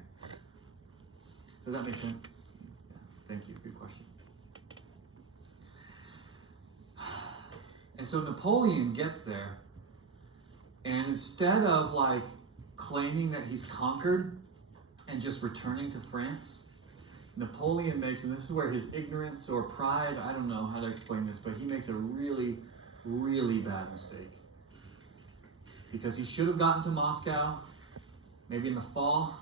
Does that make sense? Yeah, thank you. Good question. And so Napoleon gets there, and instead of like claiming that he's conquered and just returning to France, Napoleon makes, and this is where his ignorance or pride, I don't know how to explain this, but he makes a really, really bad mistake. Because he should have gotten to Moscow, maybe in the fall,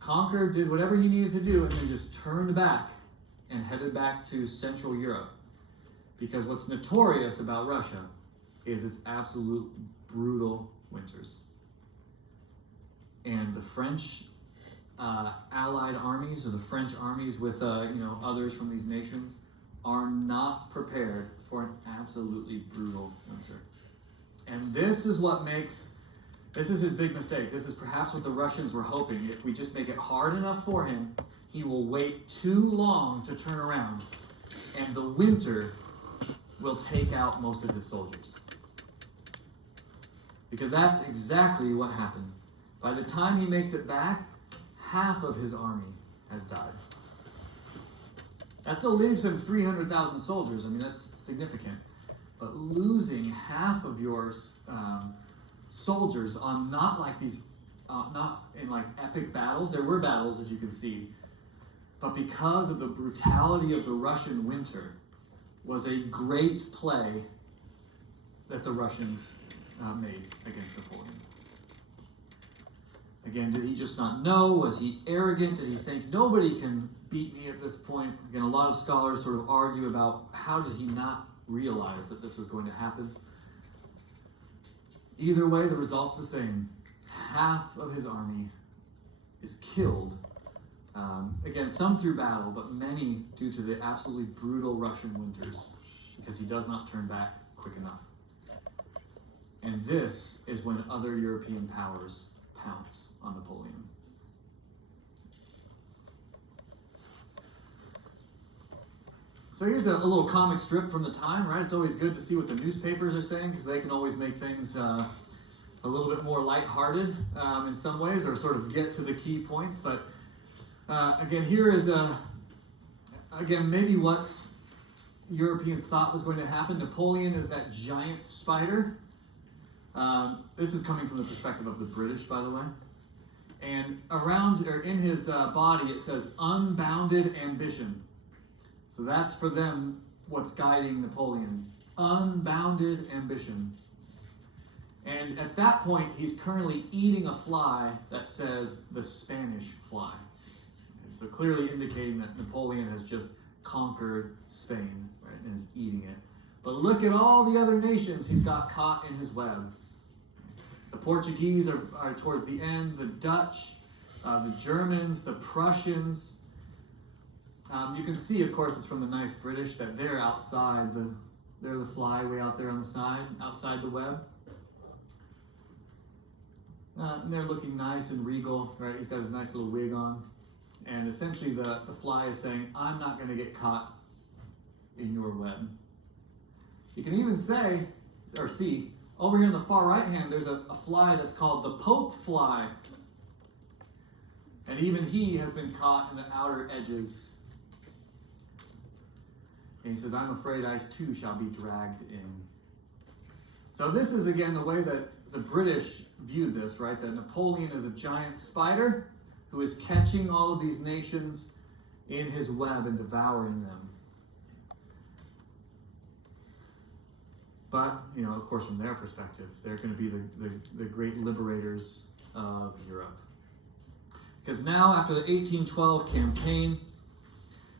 conquered, did whatever he needed to do, and then just turned back and headed back to Central Europe. Because what's notorious about Russia is its absolute brutal winters. And the French allied armies, or the French armies with others from these nations, are not prepared for an absolutely brutal winter. And this is his big mistake. This is perhaps what the Russians were hoping. If we just make it hard enough for him, he will wait too long to turn around, and the winter will take out most of his soldiers. Because that's exactly what happened. By the time he makes it back, half of his army has died. That still leaves him 300,000 soldiers. I mean, that's significant. But losing half of your soldiers on not in like epic battles. There were battles, as you can see, but because of the brutality of the Russian winter, was a great play that the Russians made against Napoleon. Again, did he just not know? Was he arrogant? Did he think nobody can beat me at this point? Again, a lot of scholars sort of argue about how did he not realize that this was going to happen. Either way, the result's the same. Half of his army is killed. Again, some through battle, but many due to the absolutely brutal Russian winters, because he does not turn back quick enough. And this is when other European powers pounce on Napoleon. So here's a little comic strip from the time, right? It's always good to see what the newspapers are saying, because they can always make things a little bit more lighthearted in some ways, or sort of get to the key points. But again, here is maybe what Europeans thought was going to happen. Napoleon is that giant spider. This is coming from the perspective of the British, by the way. And around, or in his body, it says unbounded ambition. So that's for them what's guiding Napoleon. Unbounded ambition. And at that point, he's currently eating a fly that says the Spanish fly. And so clearly indicating that Napoleon has just conquered Spain, right, and is eating it. But look at all the other nations he's got caught in his web. The Portuguese are towards the end, the Dutch, the Germans, the Prussians. You can see, of course, it's from the nice British that they're outside, they're the fly way out there on the side, outside the web. And they're looking nice and regal, right? He's got his nice little wig on. And essentially the fly is saying, I'm not going to get caught in your web. You can even say, or see, over here in the far right hand, there's a fly that's called the Pope fly. And even he has been caught in the outer edges. And he says, I'm afraid I too shall be dragged in. So this is, again, the way that the British viewed this, right? That Napoleon is a giant spider who is catching all of these nations in his web and devouring them. But, of course, from their perspective, they're going to be the great liberators of Europe. Because now, after the 1812 campaign,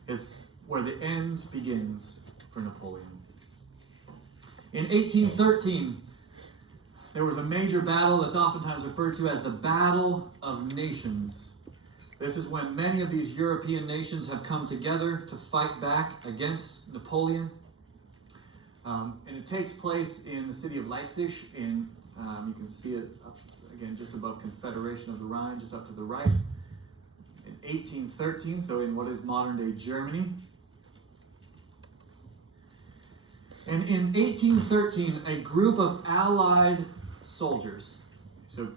is where the end begins for Napoleon. In 1813, there was a major battle that's oftentimes referred to as the Battle of Nations. This is when many of these European nations have come together to fight back against Napoleon. And it takes place in the city of Leipzig. You can see it up, again, just above Confederation of the Rhine, just up to the right. In 1813, so in what is modern-day Germany. And in 1813, a group of allied soldiers. So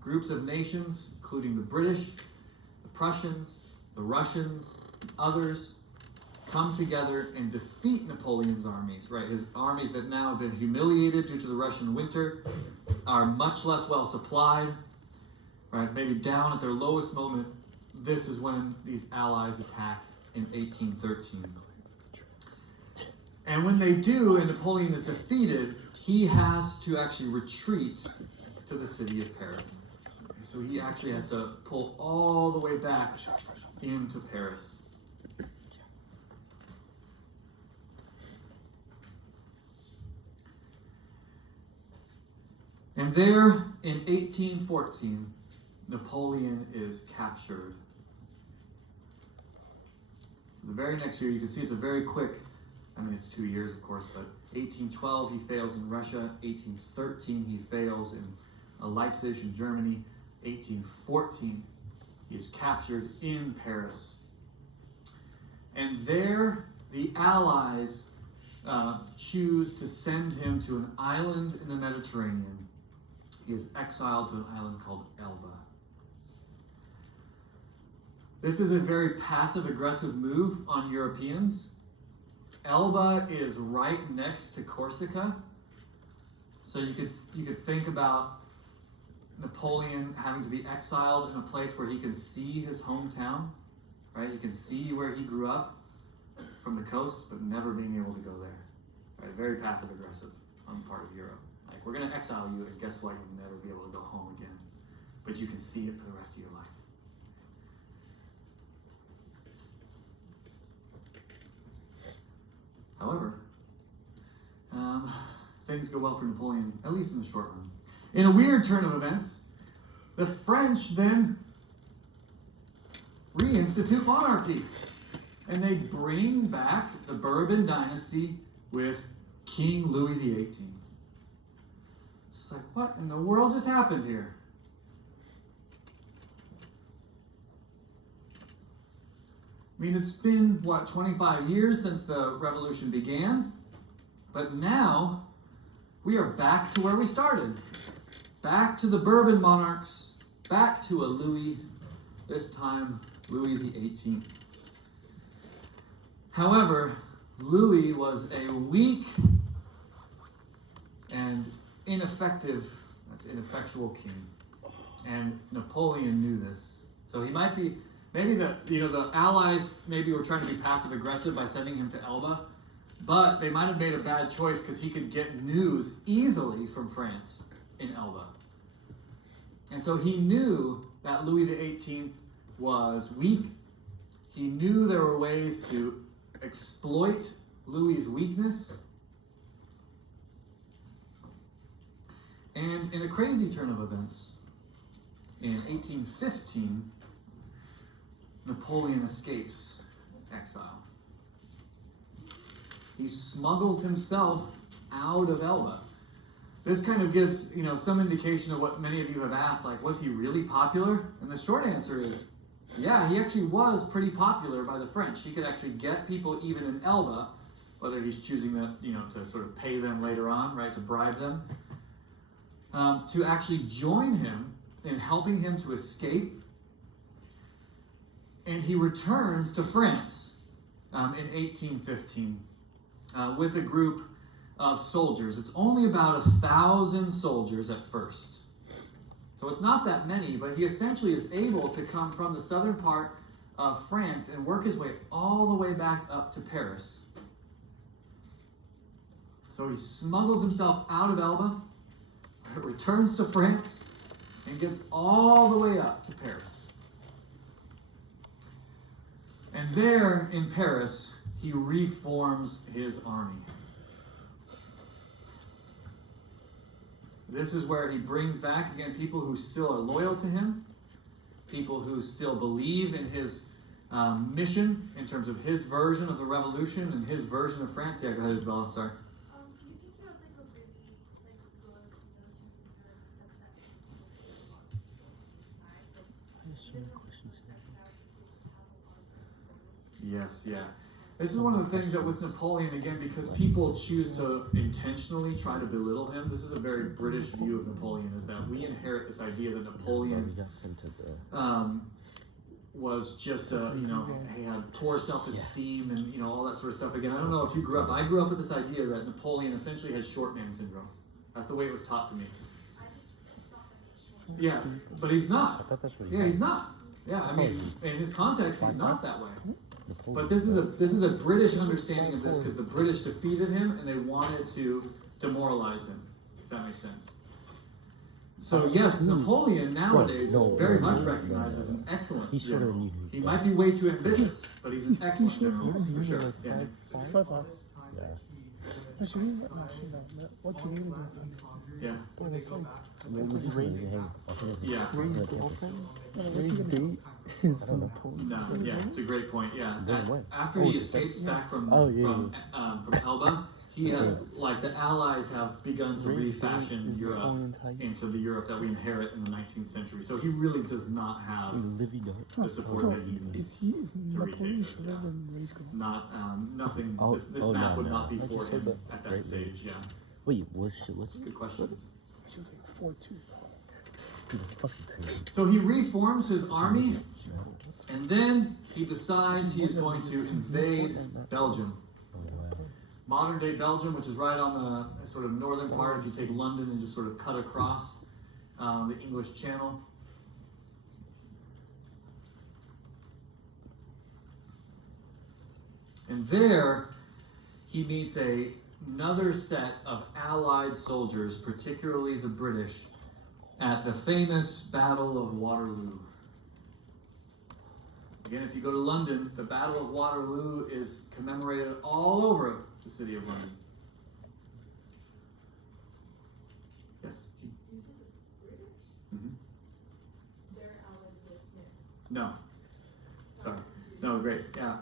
groups of nations, including the British, the Prussians, the Russians, and others, come together and defeat Napoleon's armies, right? His armies that now have been humiliated due to the Russian winter are much less well supplied, right? Maybe down at their lowest moment. This is when these allies attack in 1813. And when they do, and Napoleon is defeated, he has to actually retreat to the city of Paris. So he actually has to pull all the way back into Paris. And there, in 1814, Napoleon is captured. So the very next year, you can see it's a very quick, it's 2 years, of course, but 1812 he fails in Russia, 1813 he fails in Leipzig in Germany, 1814 he is captured in Paris. And there, the Allies choose to send him to an island in the Mediterranean. He is exiled to an island called Elba. This is a very passive-aggressive move on Europeans. Elba is right next to Corsica. So you could think about Napoleon having to be exiled in a place where he can see his hometown, right? He can see where he grew up from the coast, but never being able to go there. Right? Very passive-aggressive on the part of Europe. Like, we're going to exile you, and guess what? You'll never be able to go home again. But you can see it for the rest of your life. However, things go well for Napoleon, at least in the short run. In a weird turn of events, the French then reinstitute monarchy. And they bring back the Bourbon dynasty with King Louis XVIII. It's like, what in the world just happened here? It's been, 25 years since the revolution began? But now, we are back to where we started. Back to the Bourbon monarchs, back to a Louis, this time Louis XVIII. However, Louis was a weak and ineffectual king. And Napoleon knew this. So he might be, maybe the Allies maybe were trying to be passive-aggressive by sending him to Elba, but they might have made a bad choice because he could get news easily from France in Elba. And so he knew that Louis XVIII was weak. He knew there were ways to exploit Louis's weakness. And in a crazy turn of events, in 1815, Napoleon escapes exile. He smuggles himself out of Elba. This kind of gives, some indication of what many of you have asked, like, was he really popular? And the short answer is, yeah, he actually was pretty popular by the French. He could actually get people even in Elba, whether he's choosing to sort of pay them later on, right, to bribe them, to actually join him in helping him to escape. And he returns to France in 1815 with a group of soldiers. It's only about 1,000 soldiers at first. So it's not that many, but he essentially is able to come from the southern part of France and work his way all the way back up to Paris. So he smuggles himself out of Elba, returns to France, and gets all the way up to Paris. And there in Paris, he reforms his army. This is where he brings back, again, people who still are loyal to him, people who still believe in his mission in terms of his version of the revolution and his version of France. Yeah, go ahead, Isabella, sorry. Do you think he was a really good military leader in the sense that he was on the side, but even though he was exiled, he didn't have a lot of credibility? Yes, yeah. This is one of the things that with Napoleon, again, because people choose to intentionally try to belittle him, this is a very British view of Napoleon, is that we inherit this idea that Napoleon was just a, he had poor self-esteem and, all that sort of stuff. Again, I don't know if you grew up, I grew up with this idea that Napoleon essentially has short man syndrome. That's the way it was taught to me. I just thought that he was short. Yeah, but he's not. I thought that's what Yeah, he's not. Yeah, I mean, in his context, he's not that way. But this is a British understanding of this because the British defeated him and they wanted to demoralize him, if that makes sense. So yes, Napoleon nowadays is very much recognized as an excellent He's shorter general. than you. He might be way too ambitious, but he's an excellent general for sure. Yeah. So during all 5'5". this time Yeah. that he's Actually, exiled, what's all your these name lands again? he conquered, Yeah. when they go back to Well, we just Raise- need to hang. Yeah. Ray's girlfriend? No, what's Ray's your date name? is Napoleon. No, yeah, it's a great point. Yeah, Then what? after Oh, he it's escapes back from Oh, yeah, from Elba, he has like the Allies have begun to Ray's refashion date is Europe Napoleon's height. into the Europe that we inherit in the 19th century. So he really does not have Livy Dart. the support So, that he needs. is to retake Napoleon this, shorter yeah. than Ray's girlfriend? Not nothing. Oh, This oh, map no, would no. not be I for just said him that. at that Right. stage. Yeah, Wait, what's good questions. She was like 4'2". Dude, that's fucking crazy. So he reforms his army, and then he decides he's going to invade Belgium. Oh, wow. Modern day Belgium, which is right on the sort of northern part, if you take London and just sort of cut across the English Channel. And there, he meets another set of Allied soldiers, particularly the British, at the famous Battle of Waterloo. Again, if you go to London, the Battle of Waterloo is commemorated all over the city of London. Yes? Jean? You said the British? Mhm. They're allied with Nick. No. Sorry. No, great. Yeah.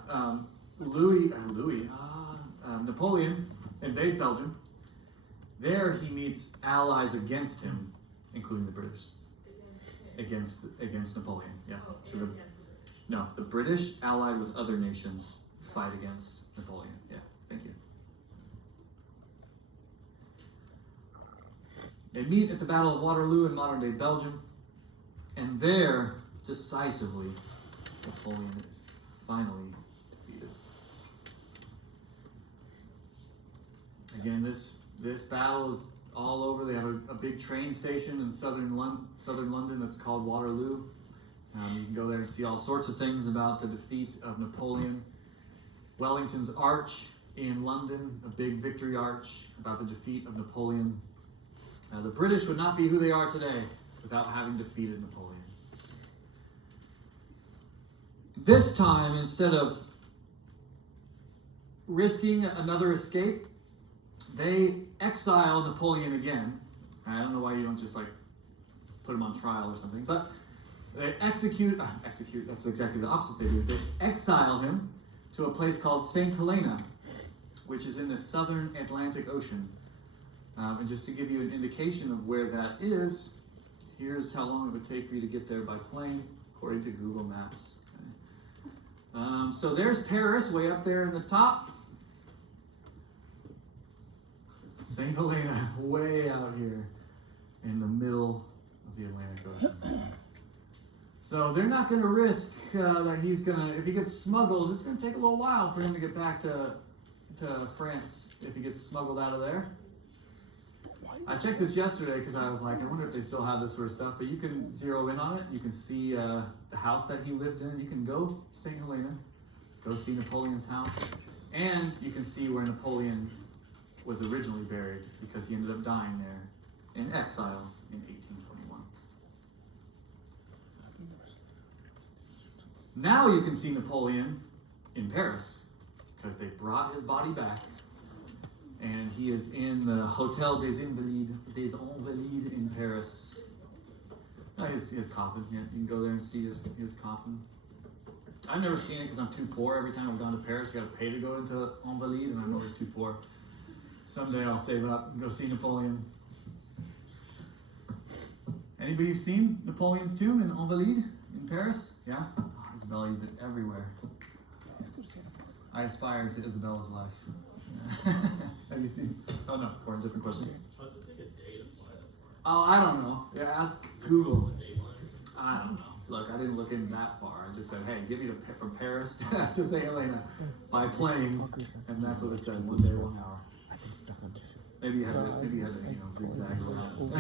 Napoleon invades Belgium. There he meets allies against him, including the British, Against him. against Napoleon. Yeah. Oh, So and the, against the British. no, the British allied with other nations fight against Napoleon. Yeah. Thank you. They meet at the Battle of Waterloo in modern day Belgium, and there, decisively, Napoleon is finally defeated. Again, this battle is all over. They have a big train station in southern London that's called Waterloo. You can go there and see all sorts of things about the defeat of Napoleon. Wellington's Arch in London, a big victory arch about the defeat of Napoleon. The British would not be who they are today without having defeated Napoleon. This time, instead of risking another escape, they exile Napoleon again. I don't know why you don't just like put him on trial or something, but they execute, that's exactly the opposite they do. They exile him to a place called St. Helena, which is in the southern Atlantic Ocean. And just to give you an indication of where that is, here's how long it would take for you to get there by plane, according to Google Maps. So there's Paris, way up there in the top. St. Helena, way out here in the middle of the Atlantic Ocean. So they're not going to risk that he's going to, if he gets smuggled, it's going to take a little while for him to get back to France if he gets smuggled out of there. I checked this yesterday because I was like, I wonder if they still have this sort of stuff, but you can zero in on it. You can see the house that he lived in. You can go St. Helena, go see Napoleon's house, and you can see where Napoleon was originally buried because he ended up dying there in exile in 1821. Now you can see Napoleon in Paris because they brought his body back, and he is in the Hotel des Invalides in Paris. His coffin. Yeah, you can go there and see his coffin. I've never seen it because I'm too poor. Every time I've gone to Paris, you got to pay to go into Invalides, and I'm always too poor. Someday I'll save up and go see Napoleon. Anybody seen Napoleon's tomb in Invalides in Paris? Yeah? Oh, his belly been everywhere. I aspire to Isabella's life. Have you seen? Oh no, Corin, different question. How does it take a day to fly that far? Oh, I don't know. Yeah, ask Google. What's the dateline? I don't know. Look, I didn't look in that far. I just said, hey, give me from Paris to St. Helena by plane, and that's what it said. 1 day, 1 hour. I've been stuck on this shit. Maybe you had to, zigzag around. Over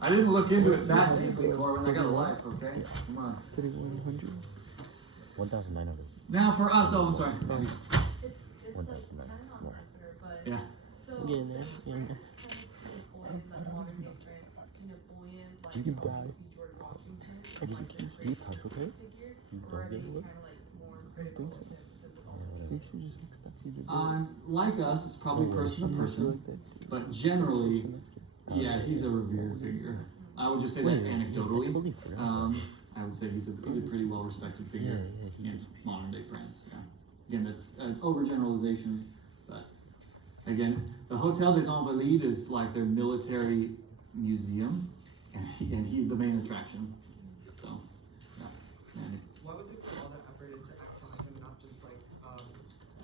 I didn't look into it that deeply, Corbin. I got a life, okay? Come on. 3,100. 1,900. Now for us, oh, I'm sorry. Andy. It's One like, thousand nine. kind of non sequitur, but. Yeah. So. Get in there, get in there. France kind of seen a modern day France, seen a buoyant, like, You can how die. you see George Washington, I just like keep this deep great house, okay? figure, You or are don't they get kind it. of like more critical so. of him because of all Yeah, the They should just expect you to do Like us, it's probably person to person, but generally, yeah, he's a revered figure. I would just say that I anecdotally. totally forgot. I would say he's a pretty well respected figure he in just modern day France. Yeah. Again, that's an overgeneralization, but again, the Hotel des Invalides is like their military museum, and he's the main attraction. So, yeah. And Why would they put all that effort into exiling him, not just like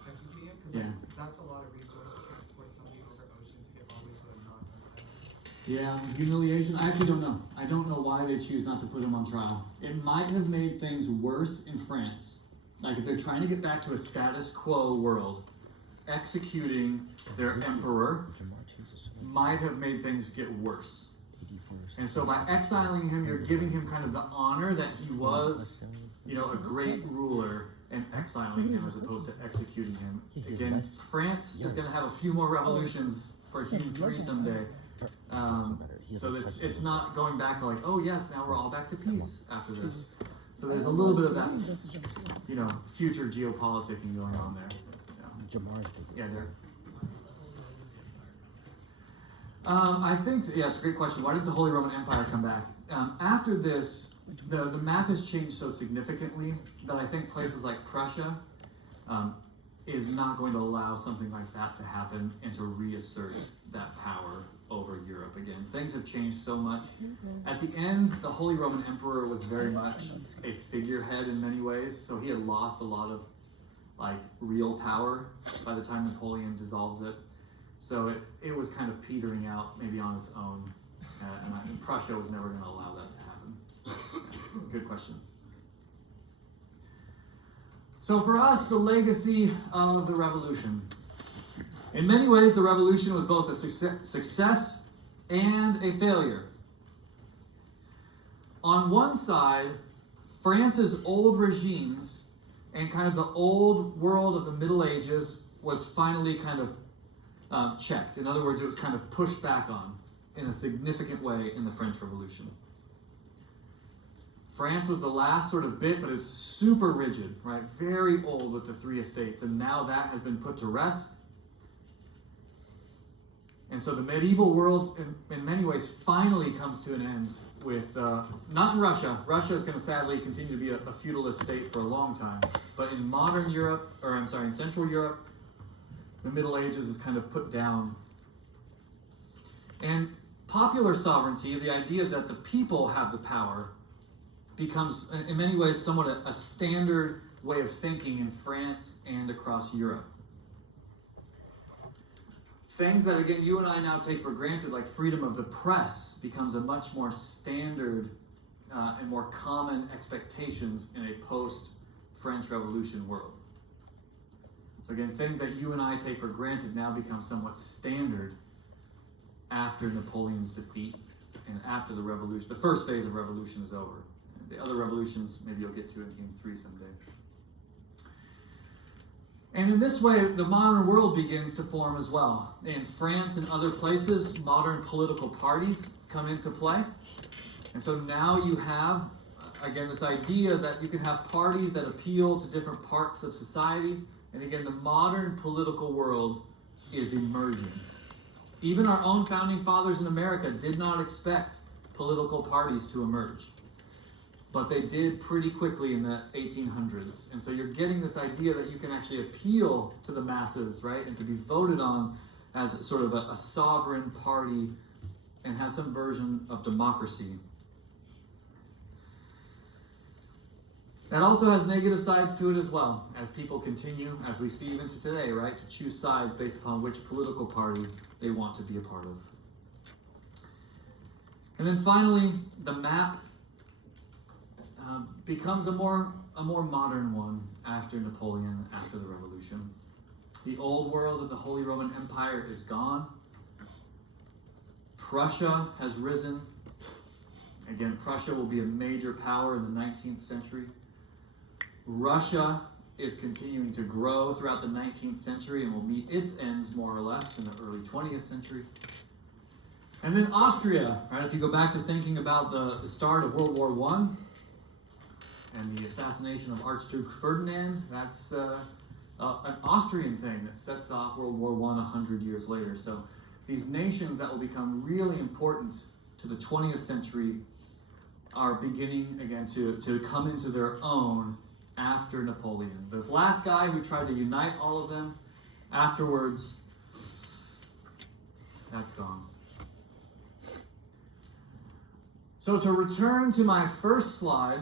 executing him? Because Yeah. that's a lot of resources to transport somebody over ocean to get all the way to the Knox Island. yeah, humiliation. I actually don't know. I don't know why they choose not to put him on trial. It might have made things worse in France. Like if they're trying to get back to a status quo world, executing their emperor Jamar changes so much. might have made things get worse. 84. And so by exiling him, you're giving him kind of the honor that he was, a great ruler, and exiling him as opposed to executing him. Again, France is going to have a few more revolutions for Hugh III someday. So it's not going back to like, oh yes, now we're all back to peace after this. So there's a little bit of that, future geopoliticking going on there. Jamar's Yeah, Derek. I think, it's a great question. Why did the Holy Roman Empire come back? After this, the map has changed so significantly that I think places like Prussia is not going to allow something like that to happen and to reassert that power over Europe again. Things have changed so much. At the end, the Holy Roman Emperor was very much a figurehead in many ways, so he had lost a lot of real power by the time Napoleon dissolves it. So it was kind of petering out maybe on its own, and Prussia was never going to allow that to happen. Good question. So for us, the legacy of the revolution. In many ways, the revolution was both a success and a failure. On one side, France's old regimes and kind of the old world of the Middle Ages was finally kind of checked. In other words, it was kind of pushed back on in a significant way in the French Revolution. France was the last sort of bit, but it's super rigid, right? Very old with the three estates, and now that has been put to rest. And so the medieval world, in many ways, finally comes to an end with, not in Russia. Russia is going to sadly continue to be a feudalist state for a long time. But in modern Europe, in Central Europe, the Middle Ages is kind of put down. And popular sovereignty, the idea that the people have the power, becomes, in many ways, somewhat a standard way of thinking in France and across Europe. Things that, again, you and I now take for granted, like freedom of the press, becomes a much more standard and more common expectations in a post-French Revolution world. So again, things that you and I take for granted now become somewhat standard after Napoleon's defeat and after the revolution. The first phase of revolution is over. The other revolutions, maybe you'll get to in King 3 someday. And in this way, the modern world begins to form as well. In France and other places, modern political parties come into play. And so now you have, again, this idea that you can have parties that appeal to different parts of society. And again, the modern political world is emerging. Even our own founding fathers in America did not expect political parties to emerge. But they did pretty quickly in the 1800s. And so you're getting this idea that you can actually appeal to the masses, right? And to be voted on as sort of a sovereign party and have some version of democracy. That also has negative sides to it as well, as people continue, as we see even to today, right, to choose sides based upon which political party they want to be a part of. And then finally, the map becomes a more modern one after Napoleon, after the Revolution. The old world of the Holy Roman Empire is gone. Prussia has risen. Again, Prussia will be a major power in the 19th century. Russia is continuing to grow throughout the 19th century and will meet its end more or less in the early 20th century. And then Austria, right? If you go back to thinking about the start of World War I and the assassination of Archduke Ferdinand, that's an Austrian thing that sets off World War I 100 years later. So these nations that will become really important to the 20th century are beginning again to come into their own after Napoleon. This last guy who tried to unite all of them, afterwards, that's gone. So to return to my first slide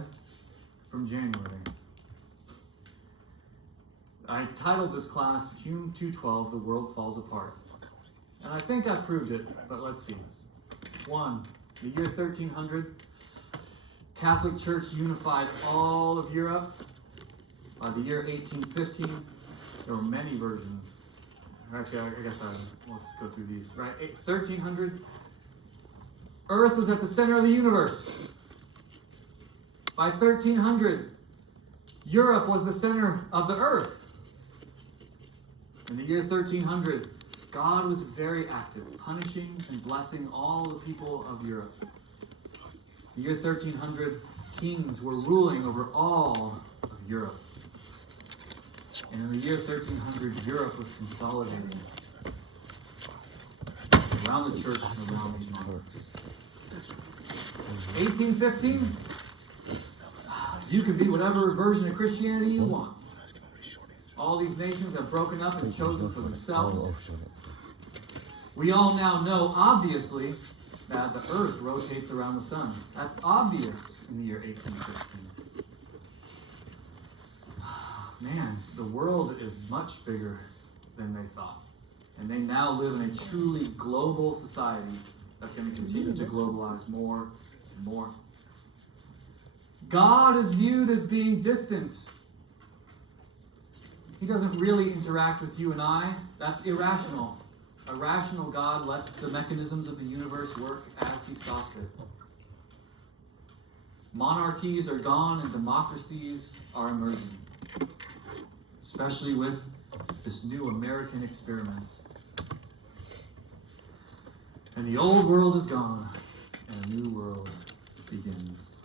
from January, I titled this class Hume 2:12, The World Falls Apart. And I think I proved it, but let's see. 1, the year 1300, Catholic Church unified all of Europe. By the year 1815, there were many versions. Actually, let's go through these. Right, 1300, Earth was at the center of the universe. By 1300, Europe was the center of the earth. In the year 1300, God was very active, punishing and blessing all the people of Europe. The year 1300, kings were ruling over all of Europe. And in the year 1300, Europe was consolidating around the church and around these monarchs. 1815, you can be whatever version of Christianity you want. All these nations have broken up and chosen for themselves. We all now know, obviously, that the earth rotates around the sun. That's obvious in the year 1815. Man, the world is much bigger than they thought. And they now live in a truly global society that's going to continue to globalize more and more. God is viewed as being distant. He doesn't really interact with you and I. That's irrational. A rational God lets the mechanisms of the universe work as he saw fit. Monarchies are gone and democracies are emerging, especially with this new American experiment. And the old world is gone, and a new world begins.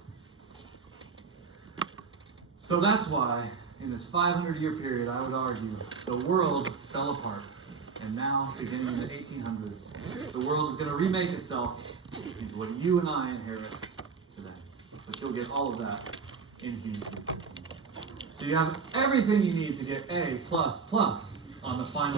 So that's why, in this 500-year period, I would argue, the world fell apart. And now, beginning in the 1800s, the world is going to remake itself into what you and I inherit today. But you'll get all of that in Hume 2:15. So you have everything you need to get A++ on the final